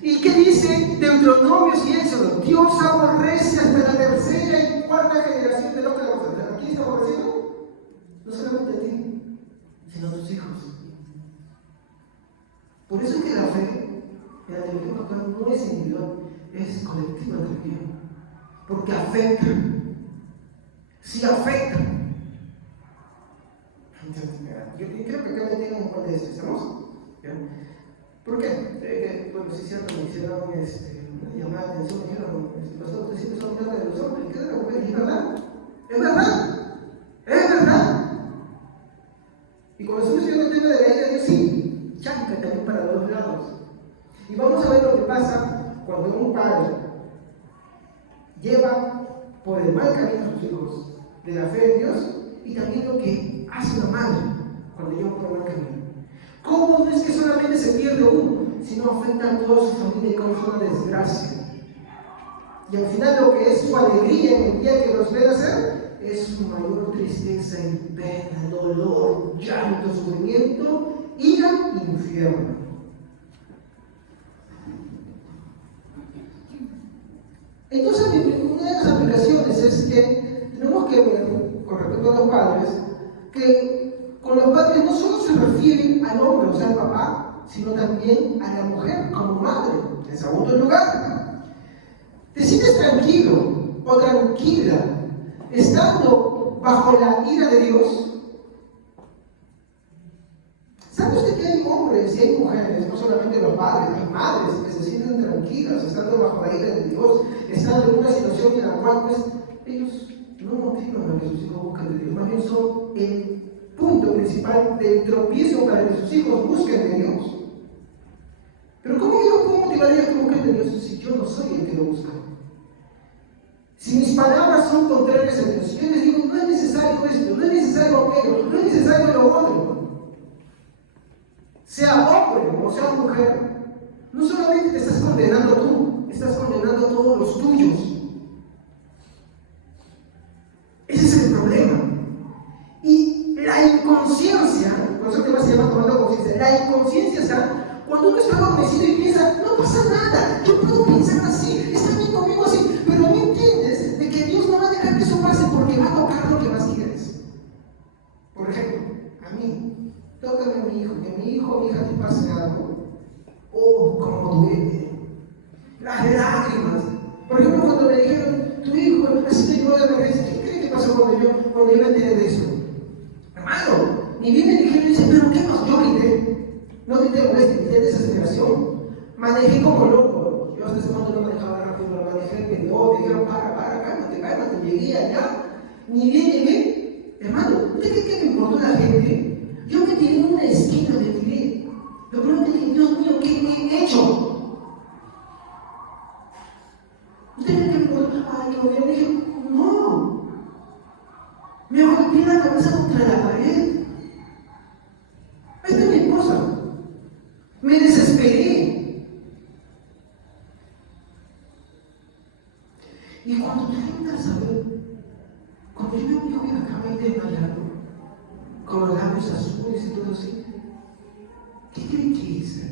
¿Y qué dice Deuteronomios y Éxodo? Dios aborrece hasta la tercera y cuarta generación de lo que le aborrece. ¿A quién está aborreciendo? No solamente a ti, sino a tus hijos. Por eso es que la fe en la teología pascual no es individual, es colectiva también. Porque afecta. Sí afecta. Yo creo que acá me tienen un par de eso, ¿estamos? ¿Por qué? Bueno, si cierto, me hicieron una llamada de atención, me dijeron, los otros siempre son plata de los hombres, ¿y qué de la mujer? ¿Es verdad? ¿Es verdad? ¿Es verdad? Y cuando estamos viendo el tema de la ira de Dios, sí, chanca también para los dos lados. Y vamos a ver lo que pasa cuando un padre lleva por el mal camino a sus hijos de la fe en Dios, y también lo que hace una madre cuando lleva por el mal camino. ¿Cómo no es que solamente se pierde uno, sino afecta a toda su familia y causa una desgracia? Y al final lo que es su alegría en el día que los ven hacer es su mayor tristeza y pena, dolor, llanto, sufrimiento, ira y infierno. Entonces, una de las aplicaciones es que tenemos que ver, con respecto a los padres, que con los padres no solo se refiere al hombre, o sea, al papá, sino también a la mujer como madre. En segundo lugar, ¿te sientes tranquilo o tranquila estando bajo la ira de Dios? ¿Sabe usted que hay hombres y hay mujeres, no solamente los padres, las madres, que se sienten tranquilas estando bajo la ira de Dios, estando en una situación en la cual pues, ellos no motivan a que sus hijos busquen de Dios, más bien son el punto principal del tropiezo para que sus hijos busquen de Dios? Pero ¿cómo yo no puedo motivar a ellos que busquen de Dios si yo no soy el que lo busca? Si mis palabras son contrarias a Dios, si yo les digo, no es necesario esto, no es necesario aquello, no es necesario lo otro, sea hombre o sea mujer, no solamente te estás condenando tú, estás condenando a todos los tuyos. Ese es el problema. Y la inconsciencia, por eso el tema se llama tomando conciencia, la inconsciencia está cuando uno está adormecido y piensa, no pasa nada, yo puedo pensar así, está bien conmigo así, pero no entiendes de que Dios no va a dejar que eso pase porque va a tocar lo que más quieres. Por ejemplo, a mí, tócame a mi hijo, que mi hijo o mi hija te pase algo, como duele, las lágrimas. Por ejemplo, cuando me dijeron, tu hijo así te llora de emergencia, ¿qué crees que pasó cuando yo me enteré de eso? Hermano, ni bien me dijeron, dice, pero ¿qué más? Yo grité. No grité de desesperación. Manejé como loco. Yo hasta ese momento no manejaba rápido, lo manejé en me dijeron, para, cálmate, llegué allá. Ni bien llegué. Hermano, ¿usted cree que me importó la gente? Yo me tiré en una esquina, me tiré. Lo primero que dije, Dios mío, ¿qué he hecho? ¿Usted cree que me importó? Ay, labios azules y todo así. ¿Qué creen que es?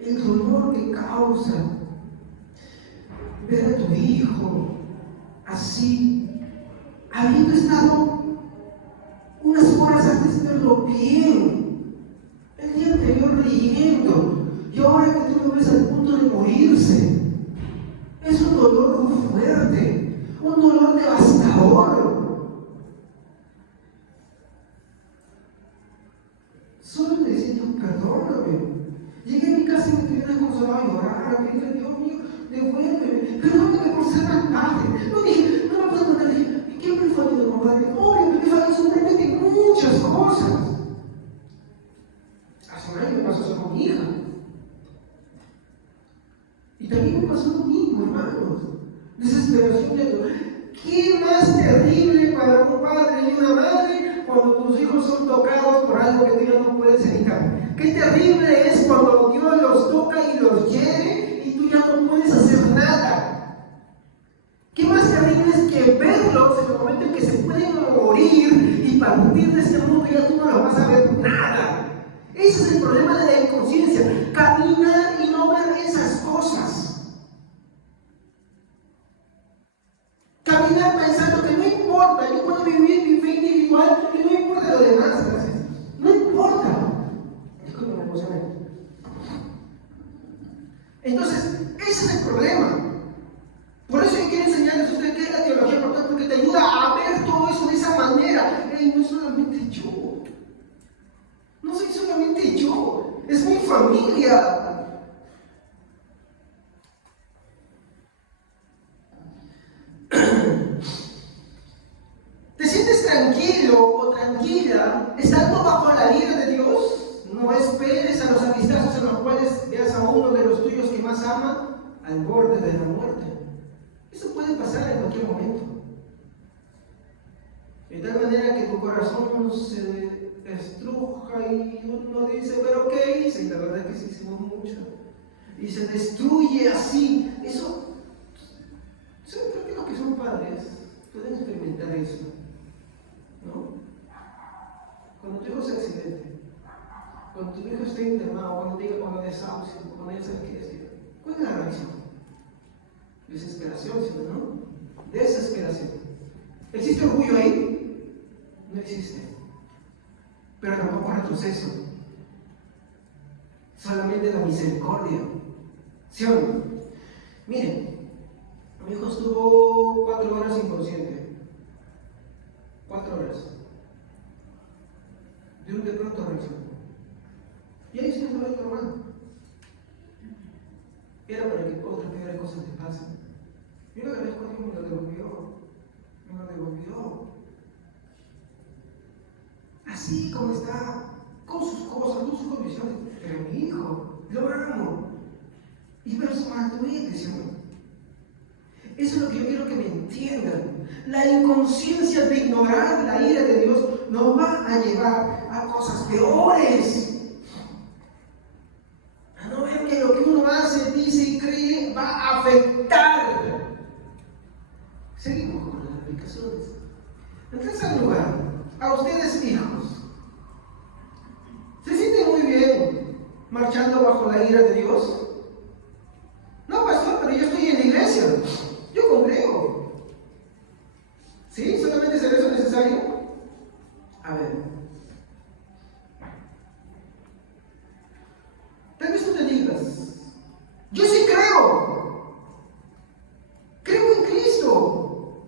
El dolor que causa ver a tu hijo así, habiendo estado unas horas antes de verlo bien, el día anterior riendo, y ahora que tú lo ves al punto de morirse. Es un dolor muy fuerte, un dolor devastador. Solo le decía: Dios, perdóname. Llegué a mi casa y me quedé consolado a llorar. Me dije: Dios mío, devuélveme, perdóname por ser tan padre. No dije, no me puedo perdonar. Dije: ¿qué me falló como padre? Obvio, me falló seguramente muchas cosas. Hace un año me pasó eso con mi hija. Y también me pasó lo mismo, hermanos. Desesperación de dolor. ¿Qué más terrible para un padre y una madre cuando tus hijos son tocados por algo que tú ya no puedes evitar? Qué terrible es cuando Dios los toca y los hiere y tú ya no puedes hacer nada. Qué más terrible es que verlos en el momento en que se pueden morir y partir de este mundo y ya tú no lo vas a ver nada. Ese es el problema de la inconsciencia, caminar y no ver esas cosas. Caminar pensando que no importa, yo puedo vivir mi fe individual y no importa lo demás. No importa. Disculpe, me emocioné. Entonces, ese es el problema. Por eso yo quiero enseñarles a ustedes qué es la teología portal, porque te ayuda a ver todo eso de esa manera. Hey, no es solamente yo. No soy solamente yo, es mi familia. ¿Te sientes tranquilo o tranquila estando bajo la ira de Dios? No esperes a los avistazos en los cuales veas a uno de los tuyos que más ama al borde de la muerte. Eso puede pasar en cualquier momento. De tal manera que tu corazón se estruja y uno dice: ¿pero qué hice? Y la verdad es que sí hicimos mucho. Y se destruye así. Eso, creo que los que son padres pueden experimentar eso, ¿no? Cuando tu hijo se accidente, cuando tu hijo esté internado, cuando diga cuando desahucio, cuando ya sabes qué decir, ¿cuál es la reacción? Desesperación, ¿sí, no? Desesperación. ¿Existe orgullo ahí? No existe. Pero tampoco retroceso. Solamente la misericordia. ¿Sí o no? Miren, mi hijo estuvo 4 horas inconsciente. 4 horas. De pronto reaccionó. Y ahí se lo normal. Era para que otras peores cosas te pasen. Yo le agradezco a Dios, me lo devolvió. Me lo devolvió. Así como está, con sus cosas, con sus condiciones. Pero mi hijo, lo amo. Y pero su duele, Señor. Eso es lo que yo quiero que me entiendan. La inconsciencia de ignorar la ira de Dios nos va a llevar a cosas peores. A no ver que lo que uno hace, dice y cree va a afectar. Seguimos con las aplicaciones. En tercer lugar, a ustedes hijos, ¿se sienten muy bien marchando bajo la ira de Dios? No, pastor, pero yo estoy en la iglesia, yo congrego. ¿Sí? ¿Solamente será eso necesario? A ver, tal vez tú te digas: yo sí creo en Cristo,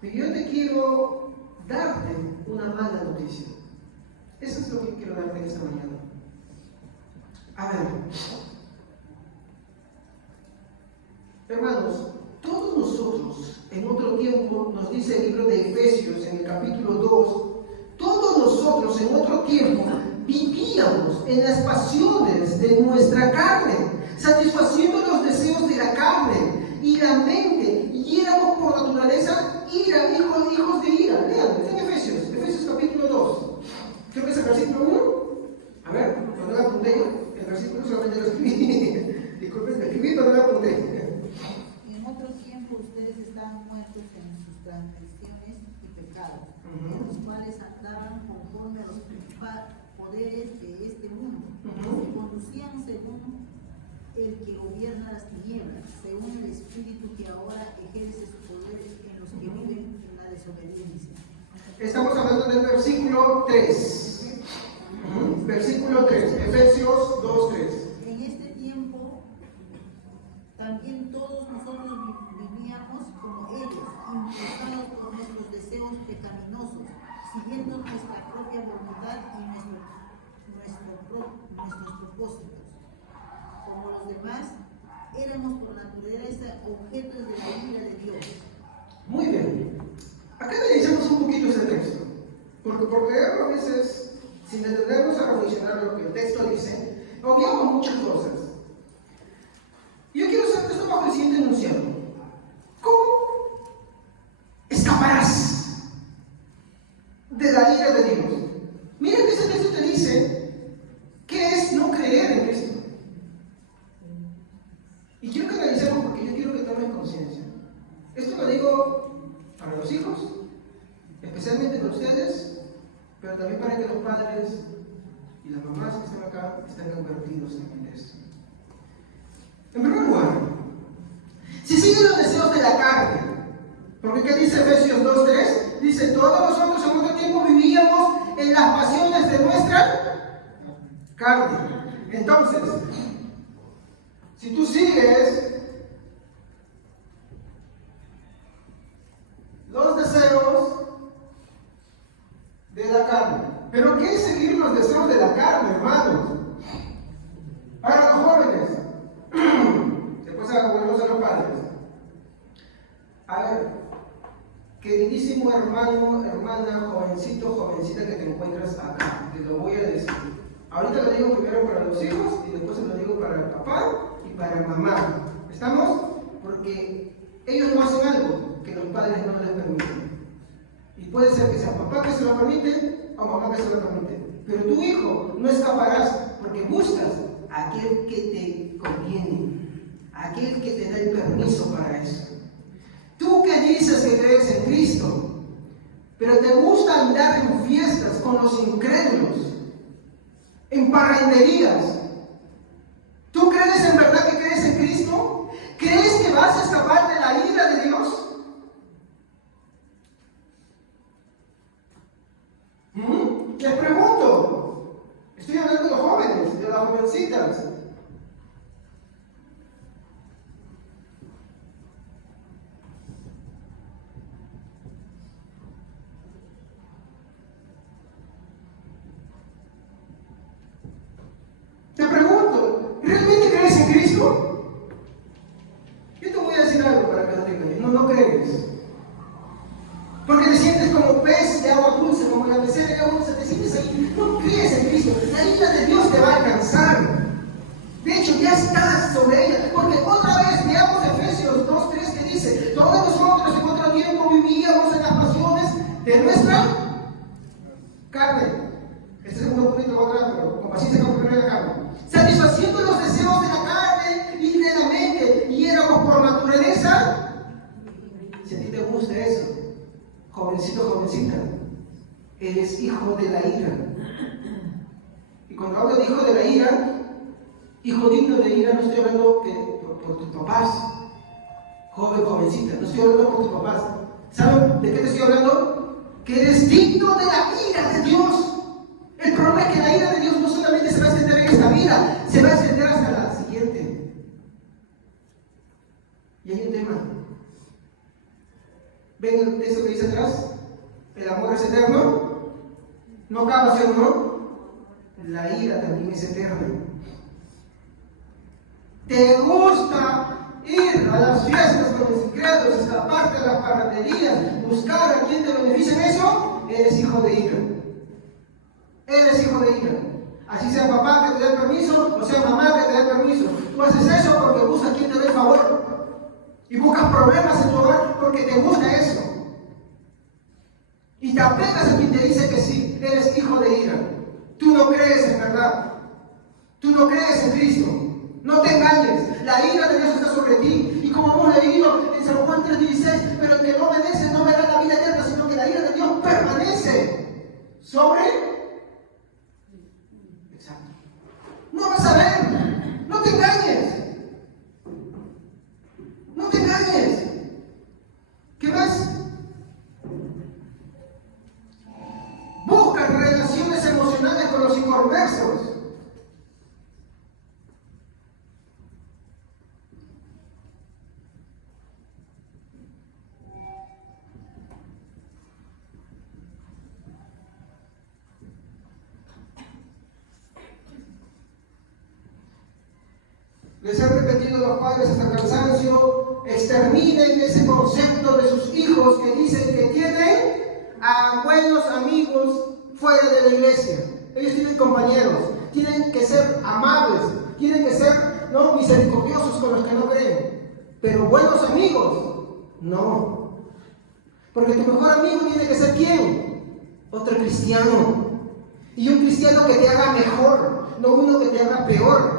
pero yo te quiero darte una mala noticia. Eso es lo que quiero darte en esta mañana. A ver, hermanos, todos nosotros en otro tiempo, nos dice el libro de Efesios en el capítulo 2, todos nosotros en otro tiempo vivíamos en las pasiones de nuestra carne, satisfaciendo los deseos de la carne y la mente, y éramos por naturaleza hijos de ira. Lean, está en Efesios capítulo 2. Creo que es el versículo 1. A ver, cuando la apunté, el versículo solamente lo escribí. Disculpen, escribí, pero no lo apunté. En otro tiempo ustedes estaban muertos en sus transgresiones y pecados, los cuales andaban conforme a los poderes de este mundo, que conducían según el que gobierna las tinieblas, según el espíritu que ahora ejerce su poder en los que viven en la desobediencia. Estamos hablando del versículo 3. Versículo 3, Efesios 2:3. En este tiempo también todos nosotros vivíamos como ellos, impulsados por nuestros deseos pecaminosos, siguiendo nuestra propia voluntad y nuestros propósitos. Como los demás, éramos por naturaleza objetos de la ira de Dios. Muy bien. Acá analizamos un poquito ese texto, porque por leerlo a veces, sin detenernos a reflexionar lo que el texto dice, obviamos muchas cosas. Yo quiero hacer esto bajo el siguiente enunciado. ¿Cómo escaparás de la ira de Dios? Mira que ese texto te dice qué es no creer en Cristo. Y quiero que analicemos porque yo quiero que tomen conciencia. Esto lo digo para los hijos, especialmente para ustedes, pero también para que los padres y las mamás que están acá estén convertidos en esto. En primer lugar, si siguen los deseos de la carne, porque ¿qué dice Efesios 2:3? Dice, todos nosotros en otro tiempo vivíamos en las pasiones de nuestra carne. Entonces, si tú sigues los deseos de la carne, ¿pero qué es seguir los deseos de la carne, hermanos? Para los jóvenes, después volvemos a los padres. A ver, queridísimo hermano, hermana, jovencito, jovencita que te encuentras acá, te lo voy a decir. Ahorita lo digo primero para los hijos y después se lo digo para el papá y para la mamá. ¿Estamos? Porque ellos no hacen algo que los padres no les permiten. Y puede ser que sea papá que se lo permite o mamá que se lo permite. Pero tu hijo no escaparás porque buscas a aquel que te conviene, a aquel que te da el permiso para eso. Tú que dices que crees en Cristo, pero te gusta andar en fiestas con los incrédulos, en parranderías. ¿Tú crees en verdad que crees en Cristo? ¿Crees que vas a escapar de la ira de Dios? Les pregunto, estoy hablando de los jóvenes, de las jovencitas. Te pregunto, ¿realmente crees en Cristo? Yo te voy a decir algo para que no te engañes. No crees. Porque te sientes como pez de agua dulce, como la pecera de agua dulce, te sientes ahí. No crees en Cristo. La ira de Dios te va a alcanzar. De hecho, ya estás sobre ella. Porque otra vez veamos Efesios 2:3 que dice, todos nosotros en otro tiempo vivíamos en las pasiones de nuestra carne. Este segundo punto va atrás, pero con paciencia con primero la carne. Satisfaciendo los deseos de la carne y de la mente. Y éramos por naturaleza. Si a ti te gusta eso, jovencito, jovencita, eres hijo de la ira. Y cuando hablo de hijo de la ira, hijo digno de ira, no estoy hablando por tus papás, joven, jovencita, no estoy hablando por tus papás. ¿Saben de qué te estoy hablando? Que eres digno de la ira de Dios. El problema es que la ira de Dios no solamente se va a extender en esta vida, se va a extender hasta la siguiente. Y hay un tema. ¿Ven eso que dice atrás? El amor es eterno. No acaba, ¿sí o no? La ira también es eterna. ¿Te gusta ir a las fiestas con los incrédulos, escaparte de las parranderías, buscar a quien te beneficie en eso? Eres hijo de ira. Eres hijo de ira. Así sea papá que te dé permiso, o sea mamá que te dé permiso. Tú haces eso porque buscas a quien te dé favor. Y buscas problemas en tu hogar porque te gusta eso. Y te apegas a quien te dice que sí, eres hijo de ira. Tú no crees en verdad. Tú no crees en Cristo. No te engañes. La ira de Dios está sobre ti. Y como hemos leído en San Juan 3:16, pero el que no obedece no verá la vida eterna, sino que la ira de Dios permanece sobre a ver. No te engañes. No te engañes. ¿Qué más? Busca relaciones emocionales con los inconversos. Les he repetido a los padres hasta el cansancio, exterminen ese concepto de sus hijos que dicen que tienen a buenos amigos fuera de la iglesia. Ellos tienen compañeros, tienen que ser amables, tienen que ser misericordiosos con los que no creen. Pero buenos amigos, no. Porque tu mejor amigo tiene que ser ¿quién? Otro cristiano. Y un cristiano que te haga mejor, no uno que te haga peor.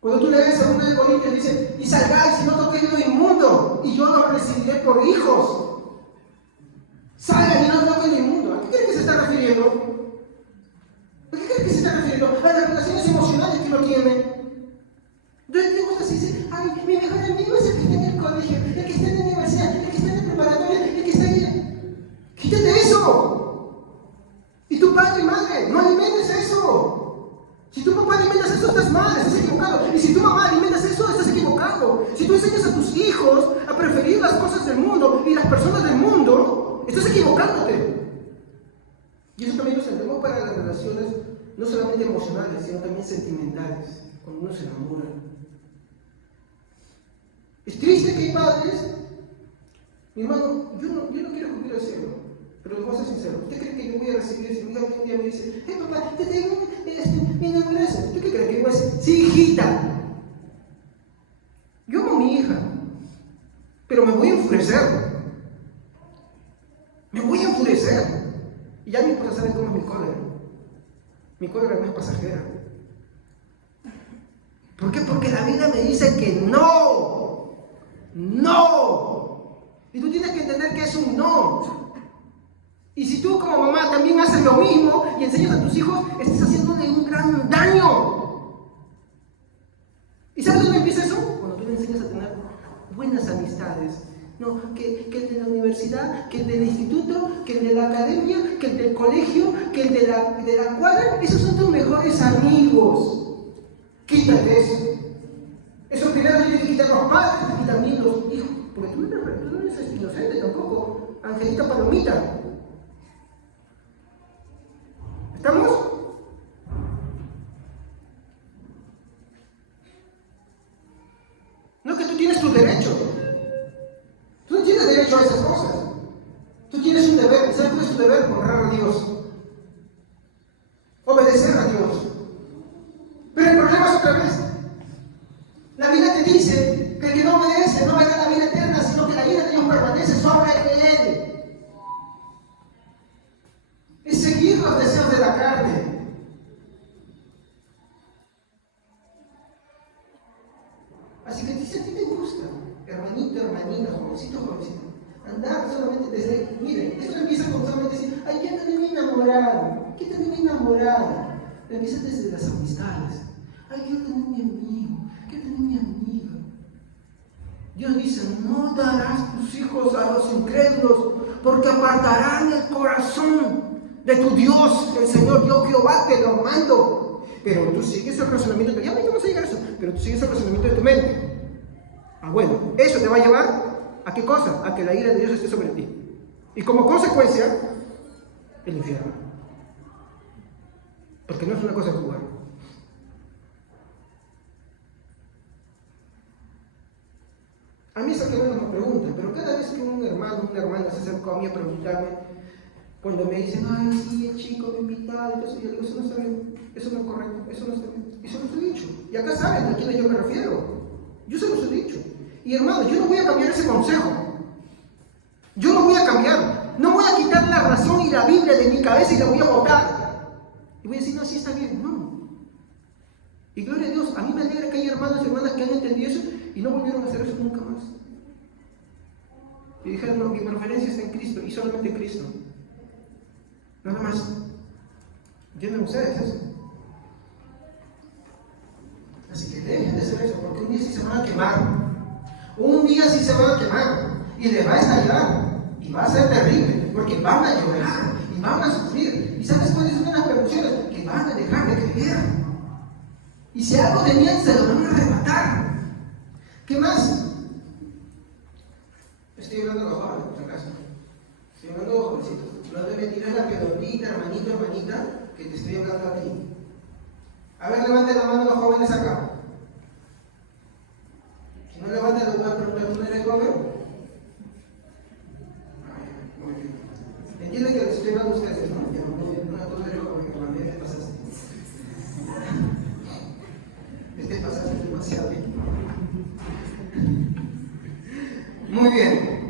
Cuando tú lees a 1 de Corintios, dice, y salgáis y no toquéis lo inmundo, y yo los recibiré por hijos. Salgan y no toquen lo inmundo. ¿A qué creen que se está refiriendo? ¿A qué creen que se está refiriendo? A las relaciones emocionales que uno tiene. Entonces te gusta así, dice, ay, mi mejor amigo es el que está en el colegio, el que está en la universidad, el que está en la preparatoria, el que está ahí. Quítate eso. Y tu padre y madre, no alimentes eso. Si tu papá alimentas eso, estás mal, estás equivocado. Y si tu mamá alimentas eso, estás equivocado. Si tú enseñas a tus hijos a preferir las cosas del mundo y las personas del mundo, estás equivocándote. Y eso también lo entendemos para las relaciones, no solamente emocionales, sino también sentimentales, cuando uno se enamora. Es triste que hay padres, mi hermano, yo no quiero escupir al cielo, pero les voy a ser sincero. ¿Usted cree que yo voy a recibir si mi hija un día me dice, hey papá, te tengo mi enamorazo? ¿Usted qué cree que yo voy a decir? Sí, hijita. Yo amo a mi hija, pero me voy a enfurecer. Me voy a enfurecer. Y ya mi esposa sabe cómo es mi cólera. Mi cólera no es pasajera. ¿Por qué? Porque la vida me dice que no. No. Y tú tienes que entender que es un no. Y si tú como mamá también haces lo mismo y enseñas a tus hijos, estás haciéndole un gran daño. ¿Y sabes dónde empieza eso? Cuando tú le enseñas a tener buenas amistades. No, que el de la universidad, que el del instituto, que el de la academia, que el del colegio, que el de la cuadra, esos son tus mejores amigos. Quítate eso. Eso primero tiene que quitar los padres y también los hijos. Porque tú no eres inocente tampoco, Angelita Palomita. ¿Estamos? No, que tú tienes tu derecho. Tú no tienes derecho a esas cosas. Tú tienes un deber. ¿Sabes cuál es tu deber? Honrar a Dios. Obedecer a Dios. Pero el problema es otra vez. La Biblia te dice que el que no obedece no verá la vida eterna, sino que la vida de Dios permanece sobre él. Es seguir los deseos de la carne. Así que si a ti te gusta, hermanito, hermanita, jovencito, jovencito, andar solamente desde, miren, esto empieza con solamente decir, ay, ¿qué tenés mi enamorado? ¿Qué tenés mi enamorada? Empieza desde las amistades. Ay, ¿qué tenés mi amigo? ¿Qué tenés mi amiga? Dios dice, no darás tus hijos a los incrédulos, porque apartarán el corazón de tu Dios, el Señor, yo Jehová te lo mando. Pero tú sigues el razonamiento, ya vamos a llegar a eso, pero tú sigues el razonamiento de tu mente. Ah, bueno, eso te va a llevar ¿a qué cosa? A que la ira de Dios esté sobre ti. Y como consecuencia, el infierno. Porque no es una cosa de jugar. A mí es que me preguntan, pero cada vez que un hermano o una hermana se acerca a mí a preguntarme, cuando me dicen, ay, sí, el chico me invitado, entonces yo digo, eso no está bien, eso no es correcto, eso no está bien, eso no se lo he dicho. Y acá saben a quién yo me refiero. Yo se los he dicho. Y hermano, yo no voy a cambiar ese consejo. Yo no voy a cambiar. No voy a quitar la razón y la Biblia de mi cabeza y la voy a botar. Y voy a decir, no, sí está bien. No. Y gloria a Dios, a mí me alegra que hay hermanos y hermanas que han entendido eso y no volvieron a hacer eso nunca más. Y dijeron, no, mi preferencia está en Cristo y solamente en Cristo. Nada más. ¿Entienden ustedes eso? Así que dejen de hacer eso, porque un día sí se van a quemar. Un día sí se van a quemar. Y les va a estallar. Y va a ser terrible, porque van a llorar. Y van a sufrir. ¿Y sabes cuáles son las repercusiones? Que van a dejar de creer. Y si algo tenían, se lo van a arrebatar. ¿Qué más? Estoy hablando de los jóvenes, por si acaso. Estoy hablando de los jovencitos. No te me tires la pelotita, hermanito, hermanita, que te estoy hablando a ti. A ver, levanten la mano los jóvenes acá. Si no levanten la mano, preguntar, ¿tú eres joven? Muy bien. Entienden que les estoy hablando a ustedes, ¿no? Ya, muy bien. No, tú eres joven, hermano, ya te pasaste. Te pasaste demasiado bien. Muy bien.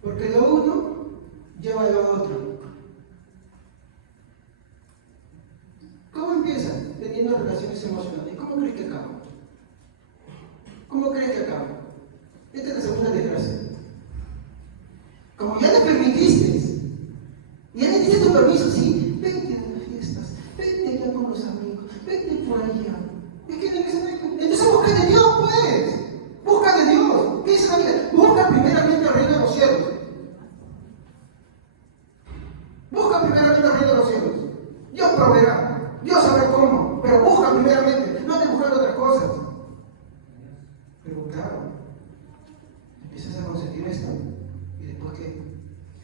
Porque lo uno lleva a lo otro. ¿Cómo empieza? Teniendo relaciones emocionales. ¿Cómo crees que acaba? ¿Cómo crees que acaba? Esta es la segunda desgracia. Como ya le permitiste, ya le diste tu permiso, sí, vete a las fiestas, vete allá con los amigos, vete por allá. Es que entonces busca de Dios, pues. Busca de Dios. ¿Qué dice la Biblia? Busca primeramente el reino de los cielos. Busca primeramente el reino de los cielos. Dios proveerá. Dios sabe cómo. Pero busca primeramente. No te buscando otras cosas. Pero claro, empiezas a consentir esto. ¿Y después qué?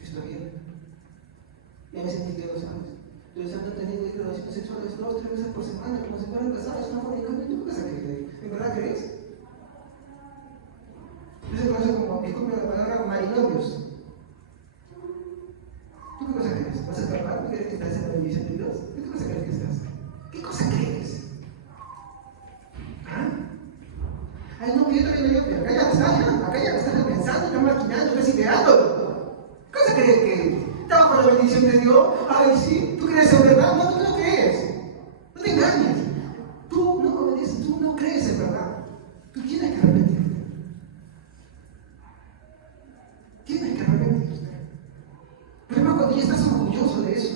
Está bien. Ya me sentí que lo sabes. Entonces andan teniendo relaciones sexuales 2 o 3 veces por semana, como si fueran casados, una fornicación. ¿Tú qué cosa crees? ¿En verdad crees? Eso se conoce como, disculpen la palabra, marinovios. ¿Tú qué cosa crees? ¿Vas a escapar? ¿No crees que estás en la bendición de Dios? ¿Qué cosa crees que estás? ¿Qué cosa crees? ¿Ah? Ay, no, que yo todavía no, acá ya estás pensando, estás maquinando, estás ideando. ¿Qué cosa crees que estaba con la bendición de Dios? Ay, sí, ¿tú crees en verdad? No, tú no crees. No te engañes. Tú no obedeces, tú no crees en verdad. Tú tienes que arrepentirte. Tienes que arrepentirte. Pero es cuando ya estás orgulloso de eso.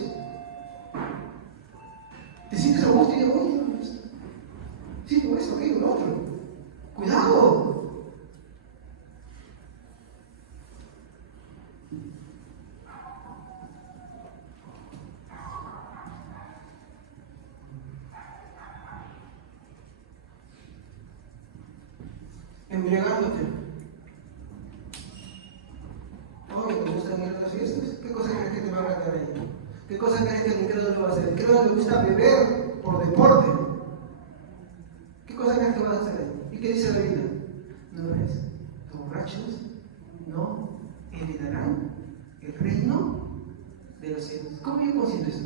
Te sientes a gusto y dices, oye, sí, por eso, aquello, lo otro. ¡Cuidado! Embriagándote. Oye, ¿te gusta ir a las fiestas? ¿Qué cosa crees que te va a agradar ahí? ¿Qué cosa crees que el incrédulo va a hacer? El incrédulo le gusta beber por deporte. ¿Qué cosa crees que vas a hacer ahí? ¿Y qué dice la Biblia? ¿No ves? Los borrachos no heredarán el reino de los cielos. ¿Cómo yo consiento eso?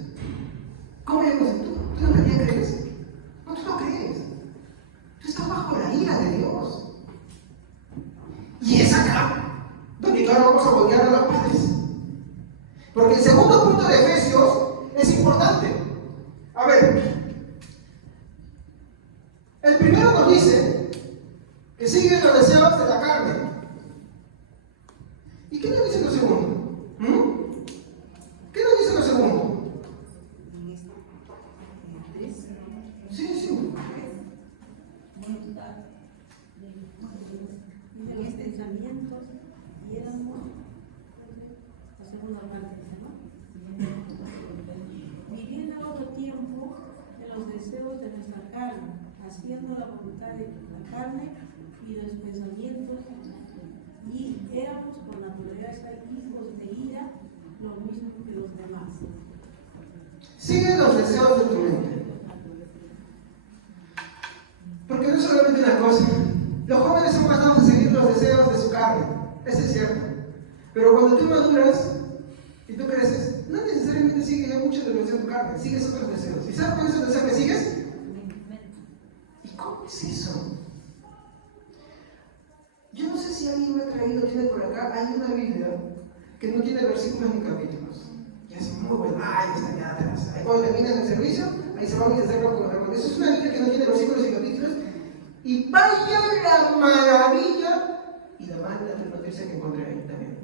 ¿Cómo yo consiento? ¿Tú no también crees? No, tú no crees. Tú estás bajo la ira de Dios. Y es acá donde ahora vamos a voltear a las partes. Porque el segundo punto de Efesios es importante. A ver, el primero nos dice que siguen los deseos de la carne. ¿Y qué nos dice lo segundo? ¿Qué nos dice lo segundo? Sí, sí. Pensamientos y éramos la segunda parte, ¿no? Viviendo en otro tiempo en los deseos de nuestra carne, haciendo la voluntad de la carne y de los pensamientos, y éramos por naturaleza hijos de ira, lo mismo que los demás. Sigue los deseos de tu mente. Porque no es solamente una cosa. Los jóvenes son mandados a seguir los deseos de su carne. Eso es cierto. Pero cuando tú maduras y tú creces, no necesariamente sigues ya muchos de los deseos de tu carne, sigues otros deseos. ¿Y sabes cuál es el deseo que sigues? ¿Y cómo es eso? Yo no sé si alguien me ha traído, tiene por acá, hay una Biblia que no tiene versículos ni capítulos. Y es muy buena. Ay, está allá atrás. Ahí cuando terminan el servicio, ahí se van a hacerlo con el hermano. Eso es una Biblia que no tiene versículos y capítulos. Y vaya la maravilla y la mala noticia que encontré ahí también.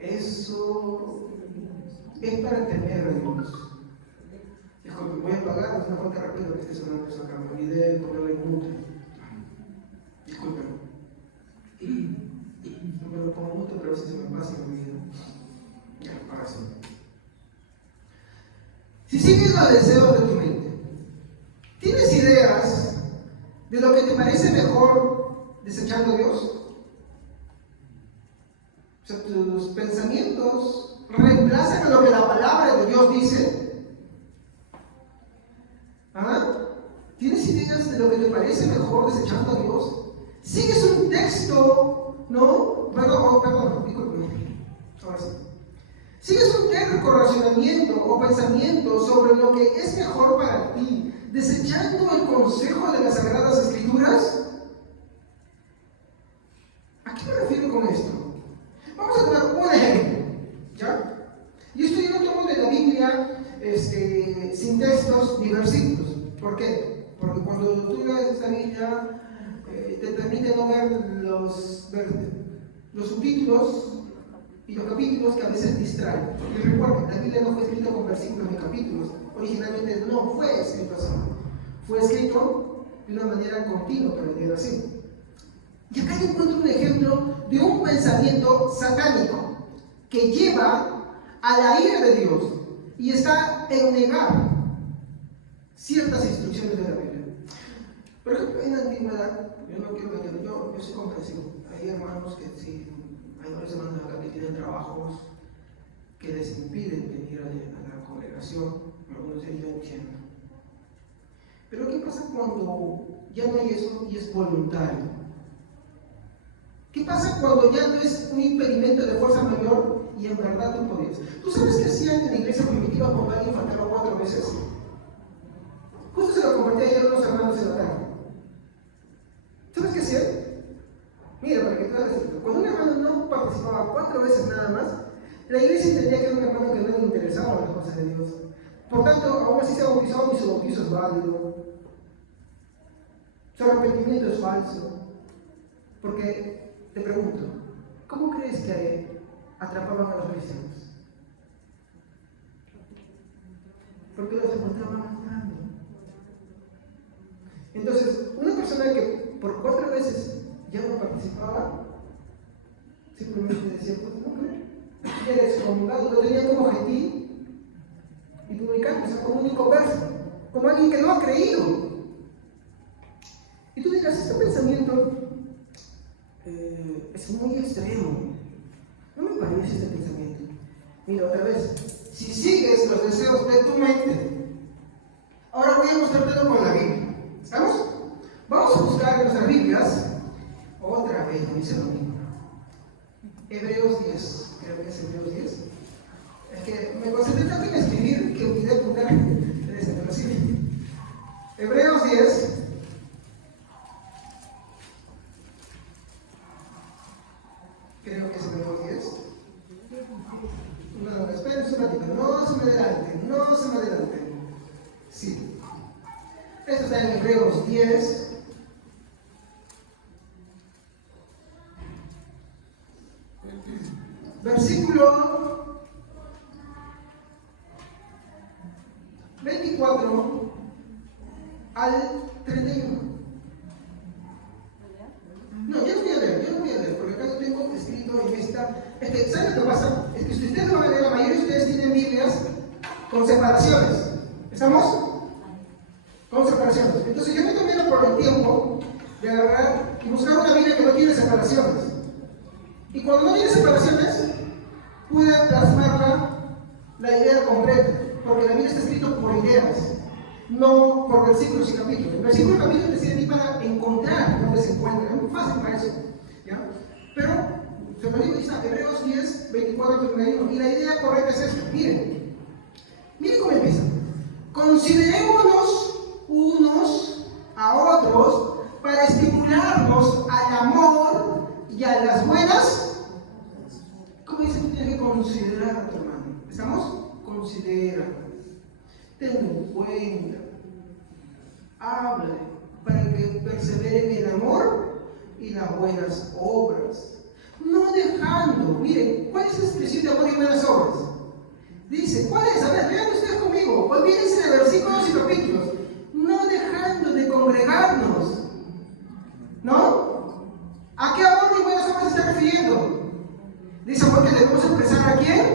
Eso es para temer a Dios. Disculpe, voy a apagar, es una falta rápida que esté sonando eso acá. Me olvidé de ponerle en mute. Disculpen. No me lo pongo mute, pero a veces se me pasa y me olvido. Ya, ahora sí. Si sigues los deseos de tu mente, ¿tienes ideas de lo que te parece mejor desechando a Dios? O sea, tus pensamientos reemplazan a lo que la palabra de Dios dice. ¿Ah? ¿Tienes ideas de lo que te parece mejor desechando a Dios? ¿Sigues un texto, no? Perdón, disculpe. Ahora sí. ¿Sigues un terco razonamiento o pensamiento sobre lo que es mejor para ti, desechando el consejo de las Sagradas Escrituras? ¿A qué me refiero con esto? Vamos a tomar un ejemplo, ¿ya? Y esto yo lo tomo de la Biblia sin textos ni versículos. ¿Por qué? Porque cuando tú lees esta Biblia, te permite no ver los subtítulos y los capítulos que a veces distraen. Y recuerden, la Biblia no fue escrita con versículos ni capítulos. Originalmente no fue escrito así. Fue escrito de una manera continua, para decir así. Y acá yo encuentro un ejemplo de un pensamiento satánico que lleva a la ira de Dios y está en negar ciertas instrucciones de la Biblia. Por ejemplo, en la antigüedad, yo no quiero meterlo, yo soy comprensivo. Hay hermanos que sí, hay varios hermanos acá que tienen trabajos que les impiden venir a la congregación, algunos de ellos yo entiendo. Pero ¿qué pasa cuando ya no hay eso y es voluntario? ¿Qué pasa cuando ya no es un impedimento de fuerza mayor y en verdad tú podías? ¿Tú sabes qué hacían en la iglesia primitiva cuando alguien faltaba 4 veces? Justo se lo compartí ayer a unos hermanos en la tarde. ¿Sabes qué hacían? Mira, para que tú hagas esto. Cuando un hermano no participaba 4 veces nada más, la iglesia entendía que era un hermano que no le interesaban las cosas de Dios. Por tanto, aún así se bautizó y su bautizo es válido. Su arrepentimiento es falso. Porque te pregunto, ¿cómo crees que atrapaban a los cristianos? Porque los encontraban matando. Entonces, una persona que por 4 veces ya no participaba, simplemente decía, pues no creo. Ya era excomulgado, lo tenía como gentil y publicano, o sea, como un inconverso, como alguien que no ha creído. Y tú dirás, este pensamiento es muy extremo. No me parece este pensamiento. Mira, otra vez, si sigues los deseos de tu mente, ahora voy a mostrártelo con la Biblia. ¿Estamos? Vamos a buscar en nuestras Biblias, otra vez, dice lo mismo. Hebreos 10, creo que es Hebreos 10. Es que me concentré tanto en escribir que olvidé apuntar pero sí. Hebreos 10. Creo que es Hebreos 10. No, esperen un ratito, no se me adelante. Sí. Esto está en Hebreos 10. Versículo 24 al 31. No, yo no voy a leer, porque acá lo tengo escrito en esta. Es que, ¿saben lo que pasa? Es que si ustedes van a leer, la mayoría de ustedes tienen Biblias con separaciones. ¿Estamos? Con separaciones. Entonces yo me tomé por el tiempo de agarrar y buscar una Biblia que no tiene separaciones. Y cuando no tiene separaciones, pude plasmarla la idea completa, porque la Biblia está escrita por ideas, no por versículos y capítulos. El versículo y capítulo te sirve para encontrar dónde se encuentra, es muy fácil para eso, ¿ya? Pero Se lo digo, está Hebreos 10, 24, 31. Y la idea correcta es esta. Miren cómo empieza. Considerémonos unos a otros para estimularnos al amor y a las buenas. ¿Cómo dice? Tú tienes que considerar a tu hermano. ¿Estamos? Considera. Ten en cuenta. Habla para que perseveren en el amor y las buenas obras. No dejando. Miren, ¿cuál es la expresión de amor y buenas obras? Dice, ¿cuál es? A ver, vean ustedes conmigo. Olvídense de versículos y capítulos. No dejando de congregarnos. ¿No? ¿A qué amor y buenas obras se está refiriendo? Dice, porque debemos expresar ¿a quién?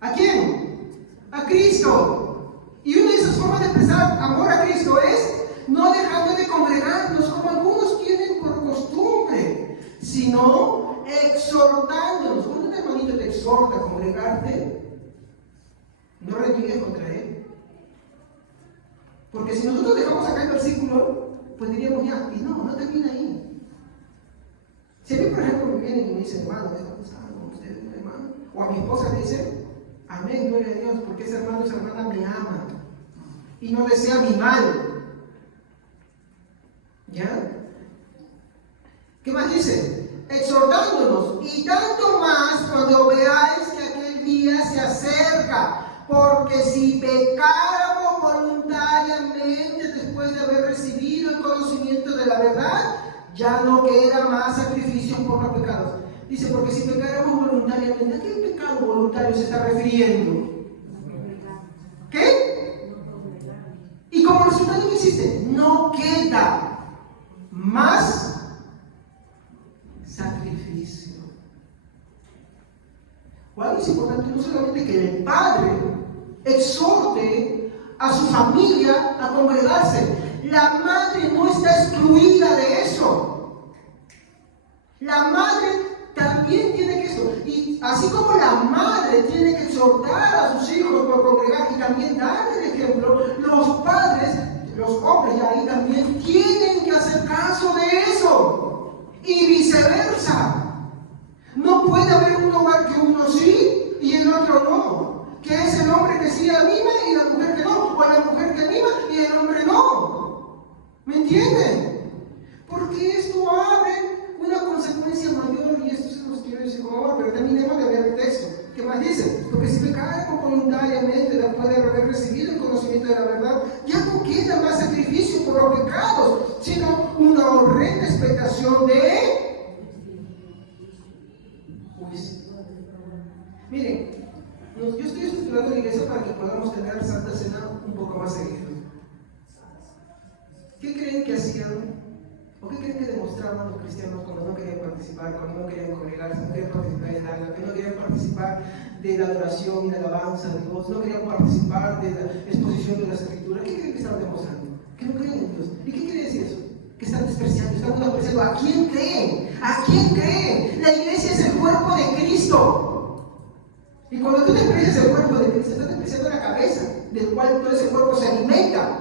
¿A quién? A Cristo. Y una de esas formas de expresar amor a Cristo es no dejando de congregarnos como algunos tienen por costumbre, sino exhortándonos. Cuando un hermanito te exhorta a congregarte, no reniegues contra él. Porque si nosotros dejamos acá el versículo, pues diríamos ya, y no termina ahí. Si a mí, por ejemplo, me vienen y me dicen, hermano, ¿qué está pasando? ¿Usted, hermano? O a mi esposa le dice, amén, gloria a Dios, porque ese hermano, esa hermana me ama y no desea mi mal. ¿Ya? ¿Qué más dice? Exhortándonos, y tanto más cuando veáis que aquel día se acerca, porque si pecáramos voluntariamente después de haber recibido el conocimiento de la verdad, ya no queda más sacrificio por los pecados. Dice, porque si pecáramos voluntariamente, ¿a qué pecado voluntario se está refiriendo? ¿Qué? Y como resultado, ¿qué existe? No queda más sacrificio. ¿Cuál es importante? No solamente que el padre exhorte a su familia a congregarse. La madre no está excluida de eso. La madre también tiene que eso. Y así como la madre tiene que exhortar a sus hijos por congregar y también dar el ejemplo, los padres, los hombres ya ahí también tienen que hacer caso de eso. Y viceversa. No puede haber un hogar que uno sí y el otro no. Que es el hombre que sí anima y la mujer que no. O la mujer que anima y el hombre no. ¿Me entienden? Porque esto abre una consecuencia mayor, y esto se los quiero decir con amor, pero terminemos de ver el texto. ¿Qué más dice? Porque si pecáramos voluntariamente después de haber recibido el conocimiento de la verdad, ya no queda más sacrificio por los pecados, sino una horrenda expectación de juicio. Miren, yo estoy estructurando la iglesia para que podamos tener Santa Cena un poco más seguido. ¿Qué creen que hacían? ¿O qué creen que demostraban los cristianos cuando no querían participar, cuando no querían congregarse, no querían participar en algo, que no querían participar de la adoración y la alabanza de Dios, no querían participar de la exposición de las escrituras? ¿Qué creen que estaban demostrando? Que no creen en Dios. ¿Y qué quiere decir eso? Que están despreciando, están despreciando. ¿A quién creen? ¿A quién creen? La iglesia es el cuerpo de Cristo. Y cuando tú desprecias el cuerpo de Cristo, estás despreciando la cabeza, del cual todo ese cuerpo se alimenta.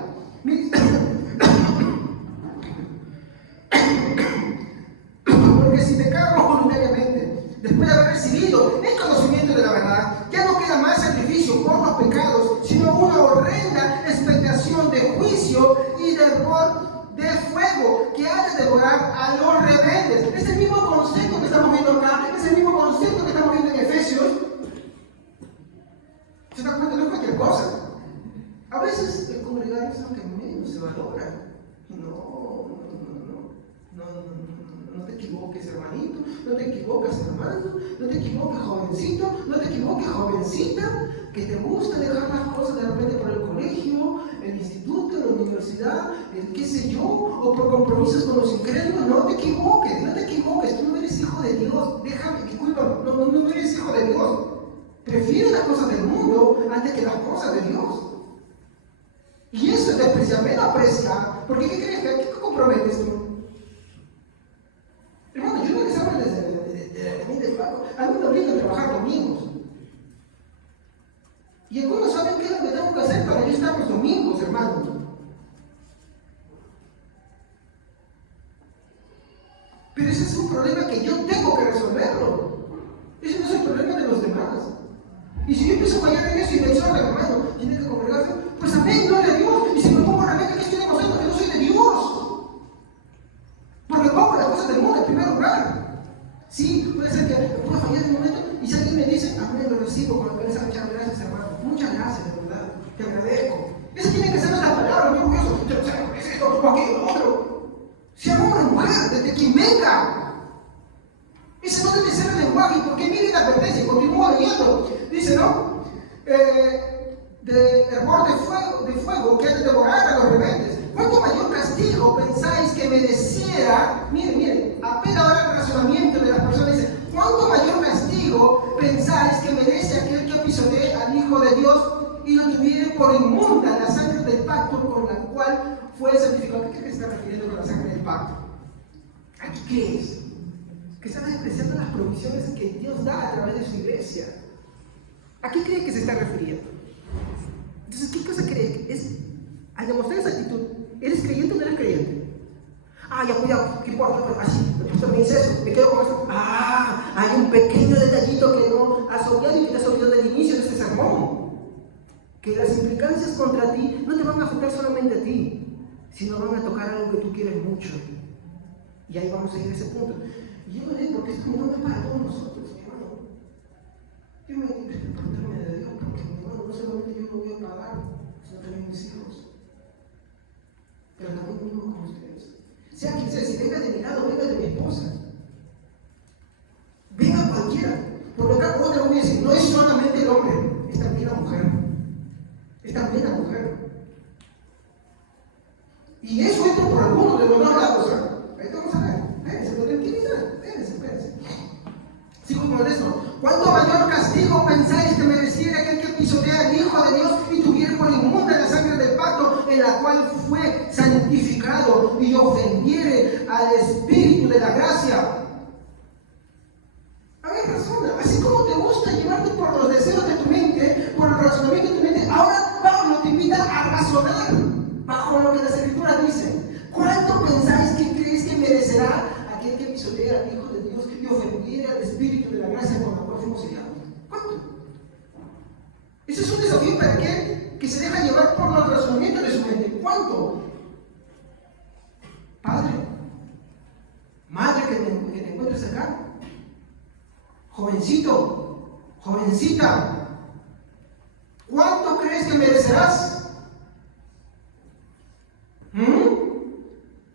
Porque si pecamos voluntariamente, después de haber recibido el conocimiento de la verdad, ya no queda más sacrificio por los pecados, sino una horrenda expectación de juicio y de horror de fuego que ha de devorar a los rebeldes. Es el mismo concepto que estamos viendo acá, es el mismo concepto que estamos viendo en Efesios. ¿Se dan cuenta? No es cualquier cosa. A veces el congregar es lo que menos se valora. No te equivoques, hermanito, no te equivoques, hermano, no te equivoques, jovencito, no te equivoques, jovencita, que te gusta dejar las cosas de repente por el colegio, el instituto, la universidad, el qué sé yo, o por compromisos con los incrédulos. No te equivoques, tú no eres hijo de Dios, déjame, disculpa, no eres hijo de Dios. Prefiero las cosas del mundo antes que las cosas de Dios. Y eso es despreciar, menospreciar, porque ¿qué crees? ¿Qué comprometes tú? Hermano, yo no les hablo de flaco. A mí me obligan a trabajar domingos. Y algunos saben qué es lo que tengo que hacer para yo estar los domingos, hermano. Pero ese es un problema que yo tengo que resolverlo. Ese no es el problema de los demás. Y si yo empiezo a fallar en eso y me exhorta, hermano, tiene que congregarse, pues amén, gloria a Dios. Y si me pongo rebelde, ¿qué estoy demostrando? Que no soy de Dios. Porque pongo las cosas del mundo en primer lugar. Sí, puede ser que pueda fallar en un momento y si alguien me dice, amén, lo recibo cuando vienes a echar gracias, hermano. Muchas gracias, de verdad. Te agradezco. Esa tiene que ser nuestra palabra, no orgulloso. Yo no sé qué es esto o aquello, otro. Sea hombre o mujer, desde quien venga. Ese no debe ser el lenguaje, porque miren la advertencia, y continúo leyendo. Dice, ¿no? De hervor de fuego que ha de devorar a los rebeldes. ¿Cuánto mayor castigo pensáis que mereciera? Miren, apela ahora al razonamiento de las personas. Dice, ¿cuánto mayor castigo pensáis que merece aquel que pisotee al Hijo de Dios y lo tuviere por inmunda la sangre del pacto con la cual fue santificado? ¿A qué se está refiriendo con la sangre del pacto? ¿Aquí qué es? Que están despreciando las provisiones que Dios da a través de su iglesia. ¿A qué cree que se está refiriendo? Entonces, ¿qué cosa cree? Es al demostrar esa actitud, ¿eres creyente o no eres creyente? Ya cuidado, ¿qué importa? Así, el pastor me dice eso, me quedo con esto. Hay un pequeño detallito que no has obviado y que te has olvidado del inicio de este sermón. Que las implicancias contra ti no te van a afectar solamente a ti, sino van a tocar algo que tú quieres mucho. Y ahí vamos a ir a ese punto. Y yo me digo, porque esto no es para todos nosotros, mi hermano. Yo me digo, preguntarme de Dios, porque mi hermano, no solamente yo lo voy a pagar, sino también mis hijos. Pero también mismo con ustedes. Sea quien sea, si venga de mi lado, venga de mi esposa. Venga cualquiera. Porque acá otra voy a decir, no es solamente el hombre, es también la mujer. Es también la mujer. Y eso entra por alguno de los dos lados, ¿eh? Ahí vamos a ver. Espérense. Sigo con eso. ¿Cuánto mayor castigo pensáis que mereciera aquel que pisotea al Hijo de Dios y tuviera por inmunda la sangre del pacto en la cual fue santificado y ofendiere al Espíritu de la gracia? A ver, razona. Así como te gusta llevarte por los deseos de tu mente, por el razonamiento de tu mente, ahora Pablo te invita a razonar bajo lo que las Escrituras dicen. ¿Cuánto pensáis que crees que merecerá aquel que pisotea al Hijo de Dios y ofendiera al Espíritu de la gracia con la cual fuimos sellados? ¿Cuánto? Ese es un desafío para aquel que se deja llevar por los razonamientos de su mente. ¿Cuánto? Padre, madre que te encuentres acá, jovencito, jovencita, ¿cuánto crees que merecerás?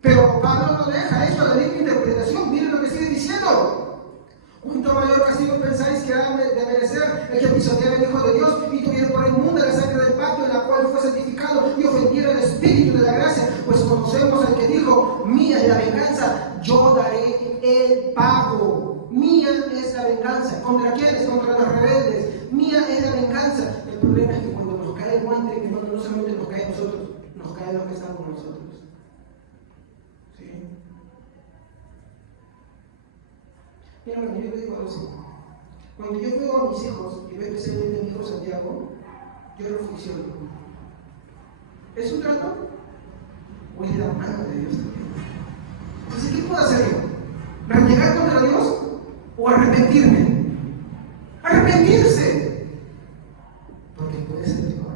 Pero Pablo no deja eso a la libre interpretación. Miren lo que sigue diciendo. ¿Cuánto mayor castigo pensáis que ha de merecer el que pisotea al Hijo de Dios y tuviera por inmunda la sangre del pacto en la cual fue santificado y ofendiera al Espíritu de la gracia? Pues conocemos al que dijo, mía es la venganza, yo daré el pago. Mía es la venganza. ¿Contra quiénes? Contra los rebeldes. Mía es la venganza. El problema es que cuando nos cae el guante, no solamente nos cae a nosotros, nos cae a los que están con nosotros. Mira, yo le digo algo así. Cuando yo veo a mis hijos, y veo especialmente a mi hijo Santiago, yo reflexiono. ¿Es un trato? ¿O es la mano de Dios también? Entonces, ¿qué puedo hacer yo? ¿Renegar contra Dios o arrepentirme? ¡Arrepentirse! Porque puede ser peor.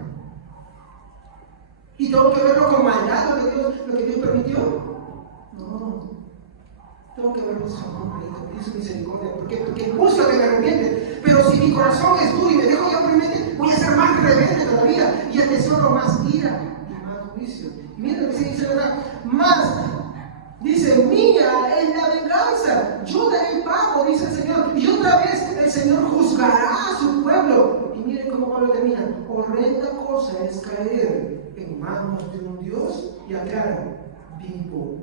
¿Y tengo que verlo con maldad lo que Dios permitió? No. Tengo que verlo su amor y su misericordia. Porque busca que me arrepiente. Pero si mi corazón es duro y me dejo yo primero, voy a ser más rebelde todavía y atesoro más ira y más juicio. Y miren lo que se dice, ¿verdad? Más, dice, mía es la venganza, yo daré el pago, dice el Señor. Y otra vez el Señor juzgará a su pueblo. Y miren cómo Pablo termina. Horrenda cosa es caer en manos de un Dios y aclara, vivo.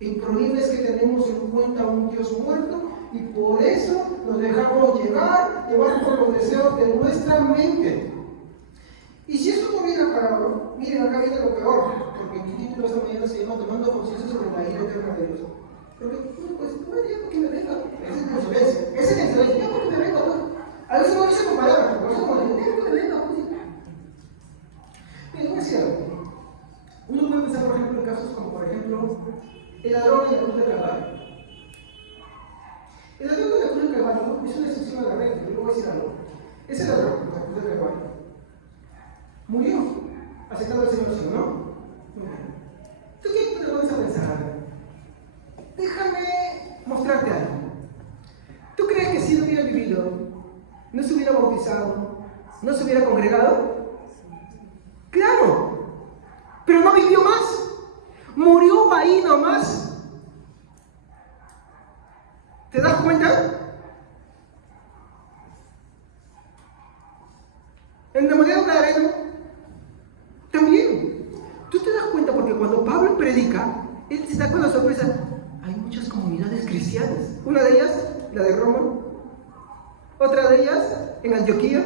El problema es que tenemos en cuenta a un Dios muerto y por eso nos dejamos llevar por los deseos de nuestra mente. Y si esto no viene para, miren, acá viene lo peor, porque mi título esta mañana se llama Tomando conciencia sobre la ira eterna de Dios. Pero pues, ya porque me venga, esa es la excelencia, ya porque me venga, pues. A veces no dice con palabras, pero eso como ya porque me venga, pues. Miren, es cierto. Uno puede pensar, por ejemplo, en casos como, por ejemplo, El ladrón en la cruz del Calvario. El ladrón en la cruz del Calvario es una excepción a la regla. Yo le voy a decir algo. Ese ladrón en la cruz del Calvario murió aceptando al Señor, ¿sí o no? ¿Tú qué te vas a pensar? Déjame mostrarte algo. ¿Tú crees que si no hubiera vivido, no se hubiera bautizado, no se hubiera congregado? ¡Claro! Pero no vivió más. Murió ahí nomás. ¿Te das cuenta? En la moneda Gadareno también. ¿Tú te das cuenta? Porque cuando Pablo predica, él se da con la sorpresa. Hay muchas comunidades cristianas. Una de ellas, la de Roma. Otra de ellas, en Antioquía.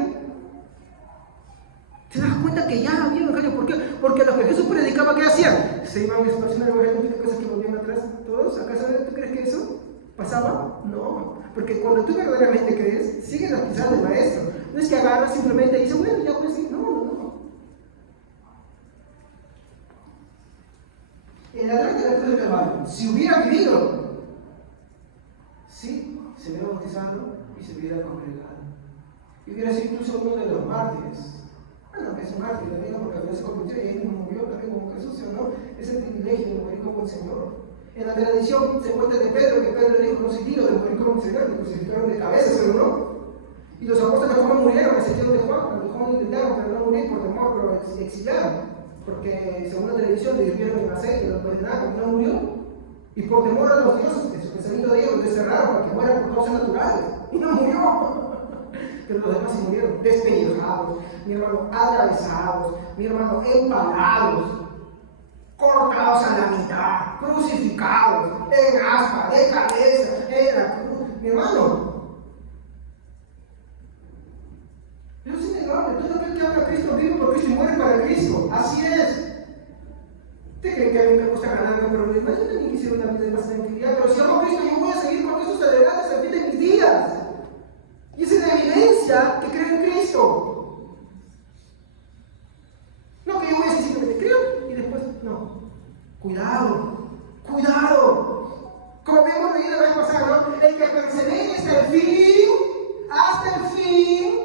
¿Te das cuenta que ya había evangelio? ¿Por qué? Porque los que Jesús predicaba, ¿qué hacían? Se iban a esparciendo el evangelio, muchas cosas que volvían atrás. ¿Todos? ¿Acaso tú crees que eso pasaba? No. Porque cuando tú verdaderamente crees, sigues las pisadas del maestro. No es que agarras simplemente y dices, bueno, ya pues sí. No. El ladrón de la cruz del Calvario, si hubiera vivido, sí, se hubiera bautizado y se hubiera congregado. Y hubiera sido incluso uno de los mártires. Bueno, es un mártir, lo digo porque Dios se convirtió y él murió también como Jesús, ¿sí o no? Es el privilegio de morir como el Señor. En la tradición se cuenta de Pedro, que Pedro le dijo, no soy digno de morir como el Señor, le crucificaron de cabeza, ¿sí o no? Y los apóstoles Juan murieron, excepción de Juan, cuando Juan intentaron, pero no morir por temor, pero exiliaron. Porque según la televisión le hirvieron en aceite, lo condenaron, no murió. Y por temor a los dioses, en su pensamiento de ellos, lo desterraron para que muera por causas naturales. Y no murió. Pero los demás sí murieron, despellejados, mi hermano, atravesados, mi hermano, empalados, cortados a la mitad, crucificados, en aspa, de cabeza, en la cruz. Mi hermano, Dios es innegable. Todo aquel que ama a Cristo vive por Cristo y muere para Cristo. Así es. ¿Ustedes creen que a mí me gusta ganarme problemas? Yo también quisiera una vida de más tranquilidad, pero si amo a Cristo, yo voy a seguir con Cristo adelante hasta el fin de mis días. Y esa es la evidencia que creo en Cristo. No que yo voy a decir simplemente creo y después no. Cuidado. Como hemos leído la vez pasada, ¿no? El que persevere hasta el fin,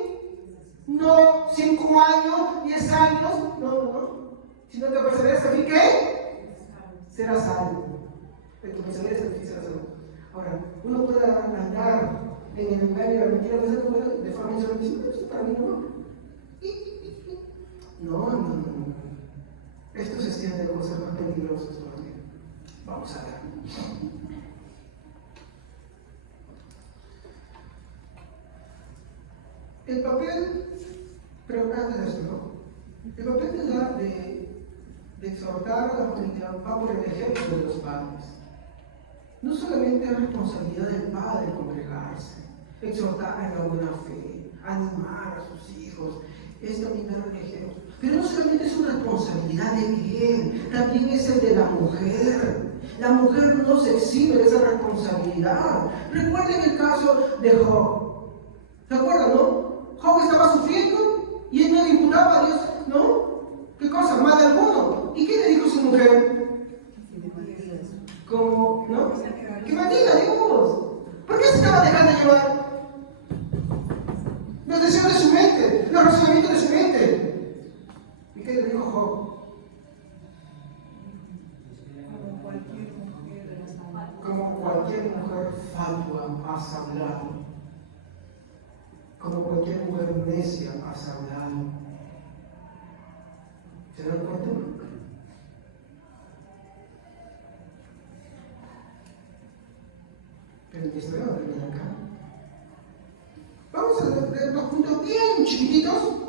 no 5 años, 10 años, no. Sino que persevere hasta el fin, ¿qué? Será salvo. El que persevere hasta el fin será salvo. Ahora, uno puede andar en el engaño y la mentira de forma insolente. Esto para mí no. Esto se extiende a cosas más peligrosas todavía. Vamos a ver. El papel, pero antes de esto, ¿no? El papel de exhortar a la comunidad va por el ejemplo de los padres. No solamente es responsabilidad del padre congregarse, exhortar en la buena fe, animar a sus hijos, es también dar un ejemplo. Pero no solamente es una responsabilidad de él, también es el de la mujer. La mujer no se exime de esa responsabilidad. Recuerden el caso de Job. ¿Se acuerdan, no? Job estaba sufriendo y él no le imputaba a Dios, ¿no? ¿Qué cosa? Mal alguno. ¿Y qué le dijo su mujer? Como, ¿no? Que maldiga a Dios. ¿Por qué se estaba dejando llevar? Los deseos de su mente, los razonamientos de su mente. ¿Y qué le dijo Job? Como cualquier mujer fatua has hablado. Como cualquier mujer necia has hablado. ¿Se dan cuenta? Pero mi historia no termina acá. Vamos a ver 2 puntos bien chiquititos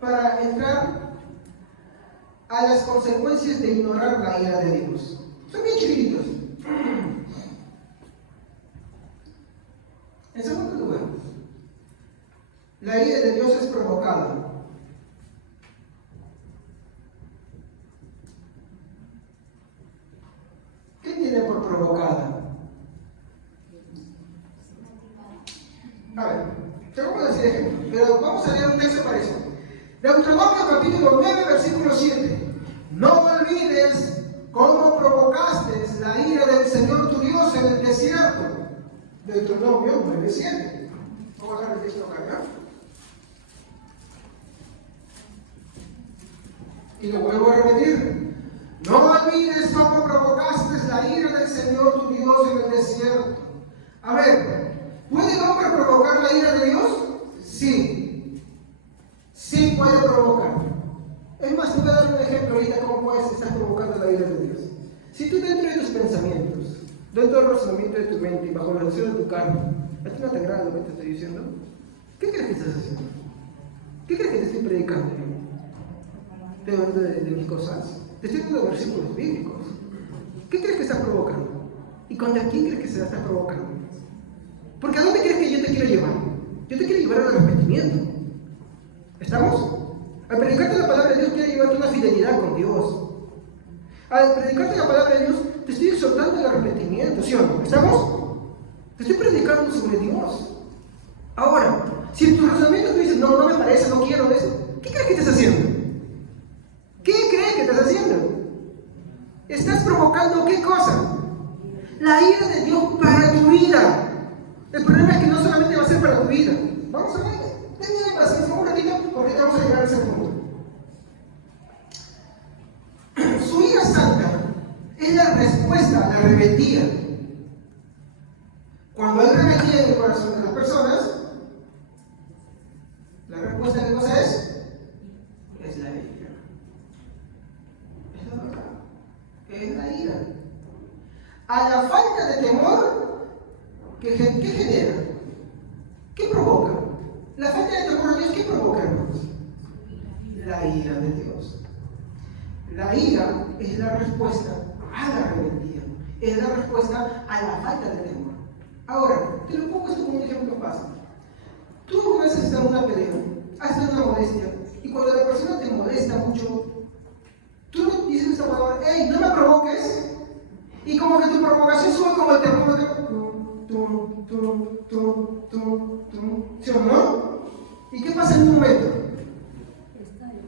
para entrar a las consecuencias de ignorar la ira de Dios. Son bien chiquititos. En segundo lugar, la ira de Dios es provocada. ¿Qué tiene por provocada? A ver, te vamos a decir ejemplo, pero vamos a leer un texto para eso. Deuteronomio capítulo 9, versículo 7. No olvides cómo provocaste la ira en el desierto. Deuteronomio 9:7. Vamos a dejar el texto acá. Y lo vuelvo a repetir. No olvides cómo provocaste la ira del Señor tu Dios en el desierto. A ver, ¿puede el hombre provocar la ira de Dios? Sí. Sí puede provocar. Es más, te voy a dar un ejemplo ahorita cómo estás provocando la ira de Dios. Si tú dentro de tus pensamientos, dentro del razonamiento de tu mente y bajo la deseo de tu carne, ¿a ti no te agrada lo que te estoy diciendo? ¿Qué crees que estás haciendo? ¿Qué crees que te estoy predicando? ¿Te hablo de mis cosas? Te estoy dando versículos bíblicos. ¿Qué crees que estás provocando? ¿Y contra quién crees que se la estás provocando? Porque ¿a dónde crees que yo te quiero llevar? Yo te quiero llevar al arrepentimiento. ¿Estamos? Al predicarte la palabra de Dios quiero llevarte una fidelidad con Dios. Al predicarte la palabra de Dios te estoy exhortando al arrepentimiento, ¿sí o no? ¿Estamos? Te estoy predicando sobre Dios. Ahora, si en tu razonamiento tú dices, no me parece, no quiero eso, ¿qué crees que estás haciendo? ¿Qué crees que estás haciendo? ¿Estás provocando qué cosa? La ira de Dios para tu vida. El problema es que no solamente va a ser para tu vida. Vamos a ver. Tengan paciencia un ratito porque vamos a llegar a ese punto. Su ira santa es la respuesta a la rebeldía. Cuando hay rebeldía en el corazón de las personas, la respuesta ¿qué cosa es? Es la ira. Es la verdad. Es la ira. A la falta de temor, ¿qué genera? ¿Qué provoca? La falta de temor a Dios, ¿qué provoca, hermanos? La ira de Dios. La ira es la respuesta a la rebeldía, es la respuesta a la falta de temor. Ahora, te lo pongo esto como un ejemplo fácil. Tú alguna vez estás en una pelea, haces una molestia, y cuando la persona te molesta mucho, tú no dices esta palabra, ¡hey, no me provoques! Y como que tu provocación sube como el termómetro. ¿Sí o no? ¿Y qué pasa en un momento?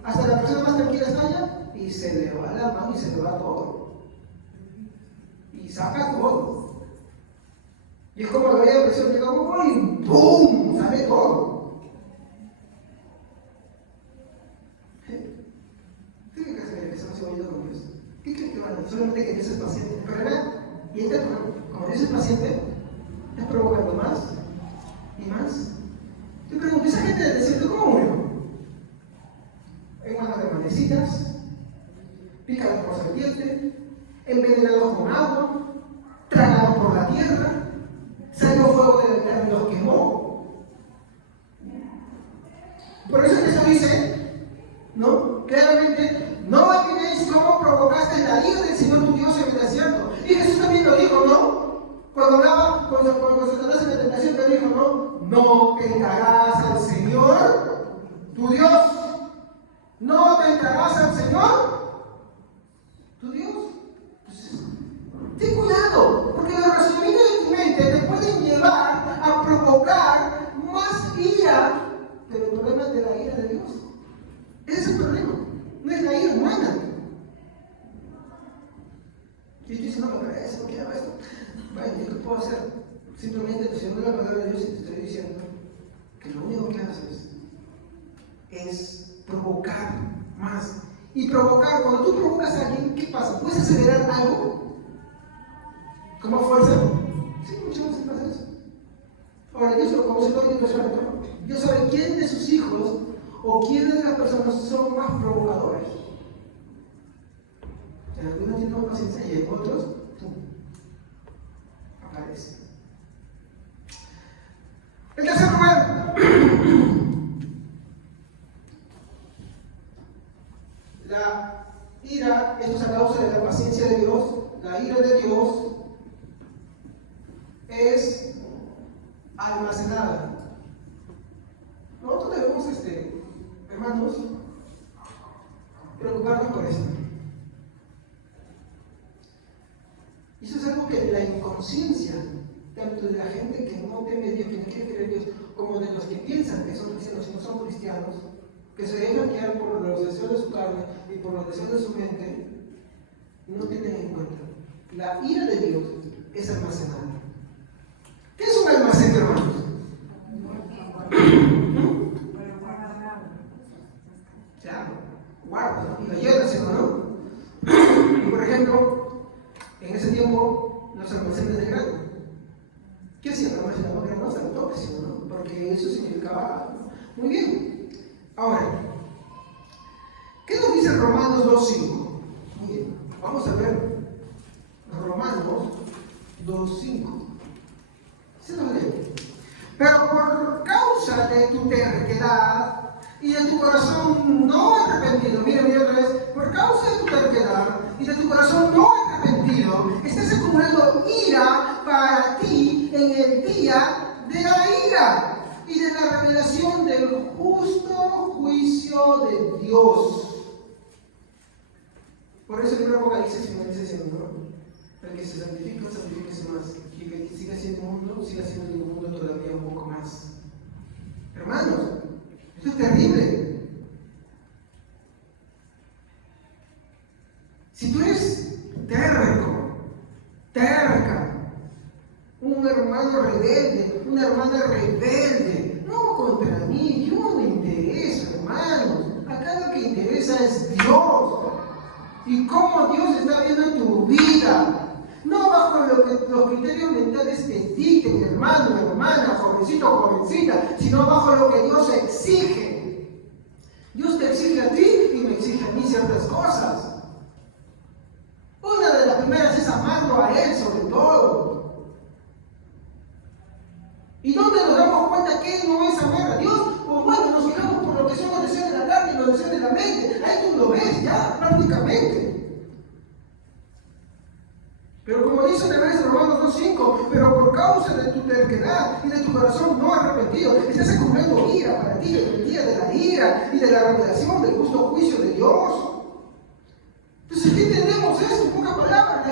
Hasta la persona más tranquila estalla y se le va la mano y se le va todo. Y saca todo. Y es como la olla de presión llega y ¡pum! Sale todo. ¿Qué crees que estamos oyendo con Dios? ¿Qué crees que van a hacer? Solamente que Dios es paciente. Pero ¿verdad? Y como Dios es paciente, estás provocando más y más. Te pregunto, ¿esa gente del desierto cómo murió? En manos de manecitas, picados por serpiente, envenenados con agua, tragados por la tierra, salió fuego del altar y los quemó. Por eso Jesús dice, ¿no? Claramente, no olvidéis cómo provocaste la ira del Señor tu Dios en el desierto. Y Jesús también lo dijo, ¿no? Cuando hablaba con Satanás en la tentación, le dijo, no tentarás al Señor, tu Dios. No tentarás al Señor, tu Dios. Entonces, ten cuidado, porque los razonamientos de tu mente te pueden llevar a provocar más ira, pero el problema es de la ira de Dios. Ese es el problema, no es la ira humana. Y estoy diciendo, no me parece, no quiero esto. Bueno, ¿qué puedo hacer? Simplemente diciendo la palabra de Dios y te estoy diciendo que lo único que haces es provocar más. Y provocar, cuando tú provocas a alguien, ¿qué pasa? ¿Puedes acelerar algo? ¿Como fuerza? Sí, muchas veces pasa eso. Ahora, Dios, como se lo dice, Dios sabe quién de sus hijos o quién de las personas son más provocadores. En algunos tienen más paciencia y en otros, ¡pum!, aparece. En tercer lugar, la ira, esto es a causa de la paciencia de Dios, la ira de Dios es almacenada. Nosotros debemos, hermanos, preocuparnos por esto. Y eso es algo que la inconsciencia, tanto de la gente que no teme a Dios, que no quiere creer en Dios, como de los que piensan que son cristianos y no son cristianos, que se dejan guiar por los deseos de su carne y por los deseos de su mente, no tienen en cuenta La ira de Dios es almacenada. ¿Qué es un almacén, hermanos? Ya, guarda, y la llena, ¿sí o no? Por ejemplo, en ese tiempo, los almacenes de grano. ¿Qué hacían los almacenes de grano? Hasta el toque, ¿sí o no? Porque eso significaba. Muy bien. Ahora, ¿qué nos dice Romanos 2.5? Muy bien, vamos a ver Romanos 2.5. Se nos lee. Pero por causa de tu terquedad y de tu corazón no arrepentido, mira otra vez, por causa de tu terquedad y de tu corazón no arrepentido, estás acumulando ira para ti en el día de la ira y de la revelación del justo juicio de Dios. Por eso el libro de Apocalipsis finaliza diciendo, ¿no? El que se santifica, santifíquese más. Y el que siga siendo mundo, siga siendo el mundo todavía un poco más. Hermanos, esto es terrible. Si tú eres terco, terca, un hermano rebelde, una hermana rebelde, no contra mí, yo no me interesa, hermanos. Acá lo que interesa es Dios. Y cómo Dios está viendo tu vida. No bajo los criterios mentales que dicten, hermano, hermana, jovencito, jovencita, sino bajo lo que Dios exige. Dios te exige a ti y me exige a mí ciertas cosas. Una de las primeras es amarlo a Él sobre todo. ¿Y dónde nos damos cuenta que Él no es amar a Dios? Pues bueno, nos fijamos por lo que son los deseos de la carne y los deseos de la mente. Ahí tú lo ves ya, prácticamente. Pero como dice otra vez Romanos 2.5, pero por causa de tu terquedad y de tu corazón no arrepentido, estás acumulando ira para ti en el día de la ira y de la revelación del justo juicio de Dios. Entonces, ¿qué entendemos eso? En pocas palabras,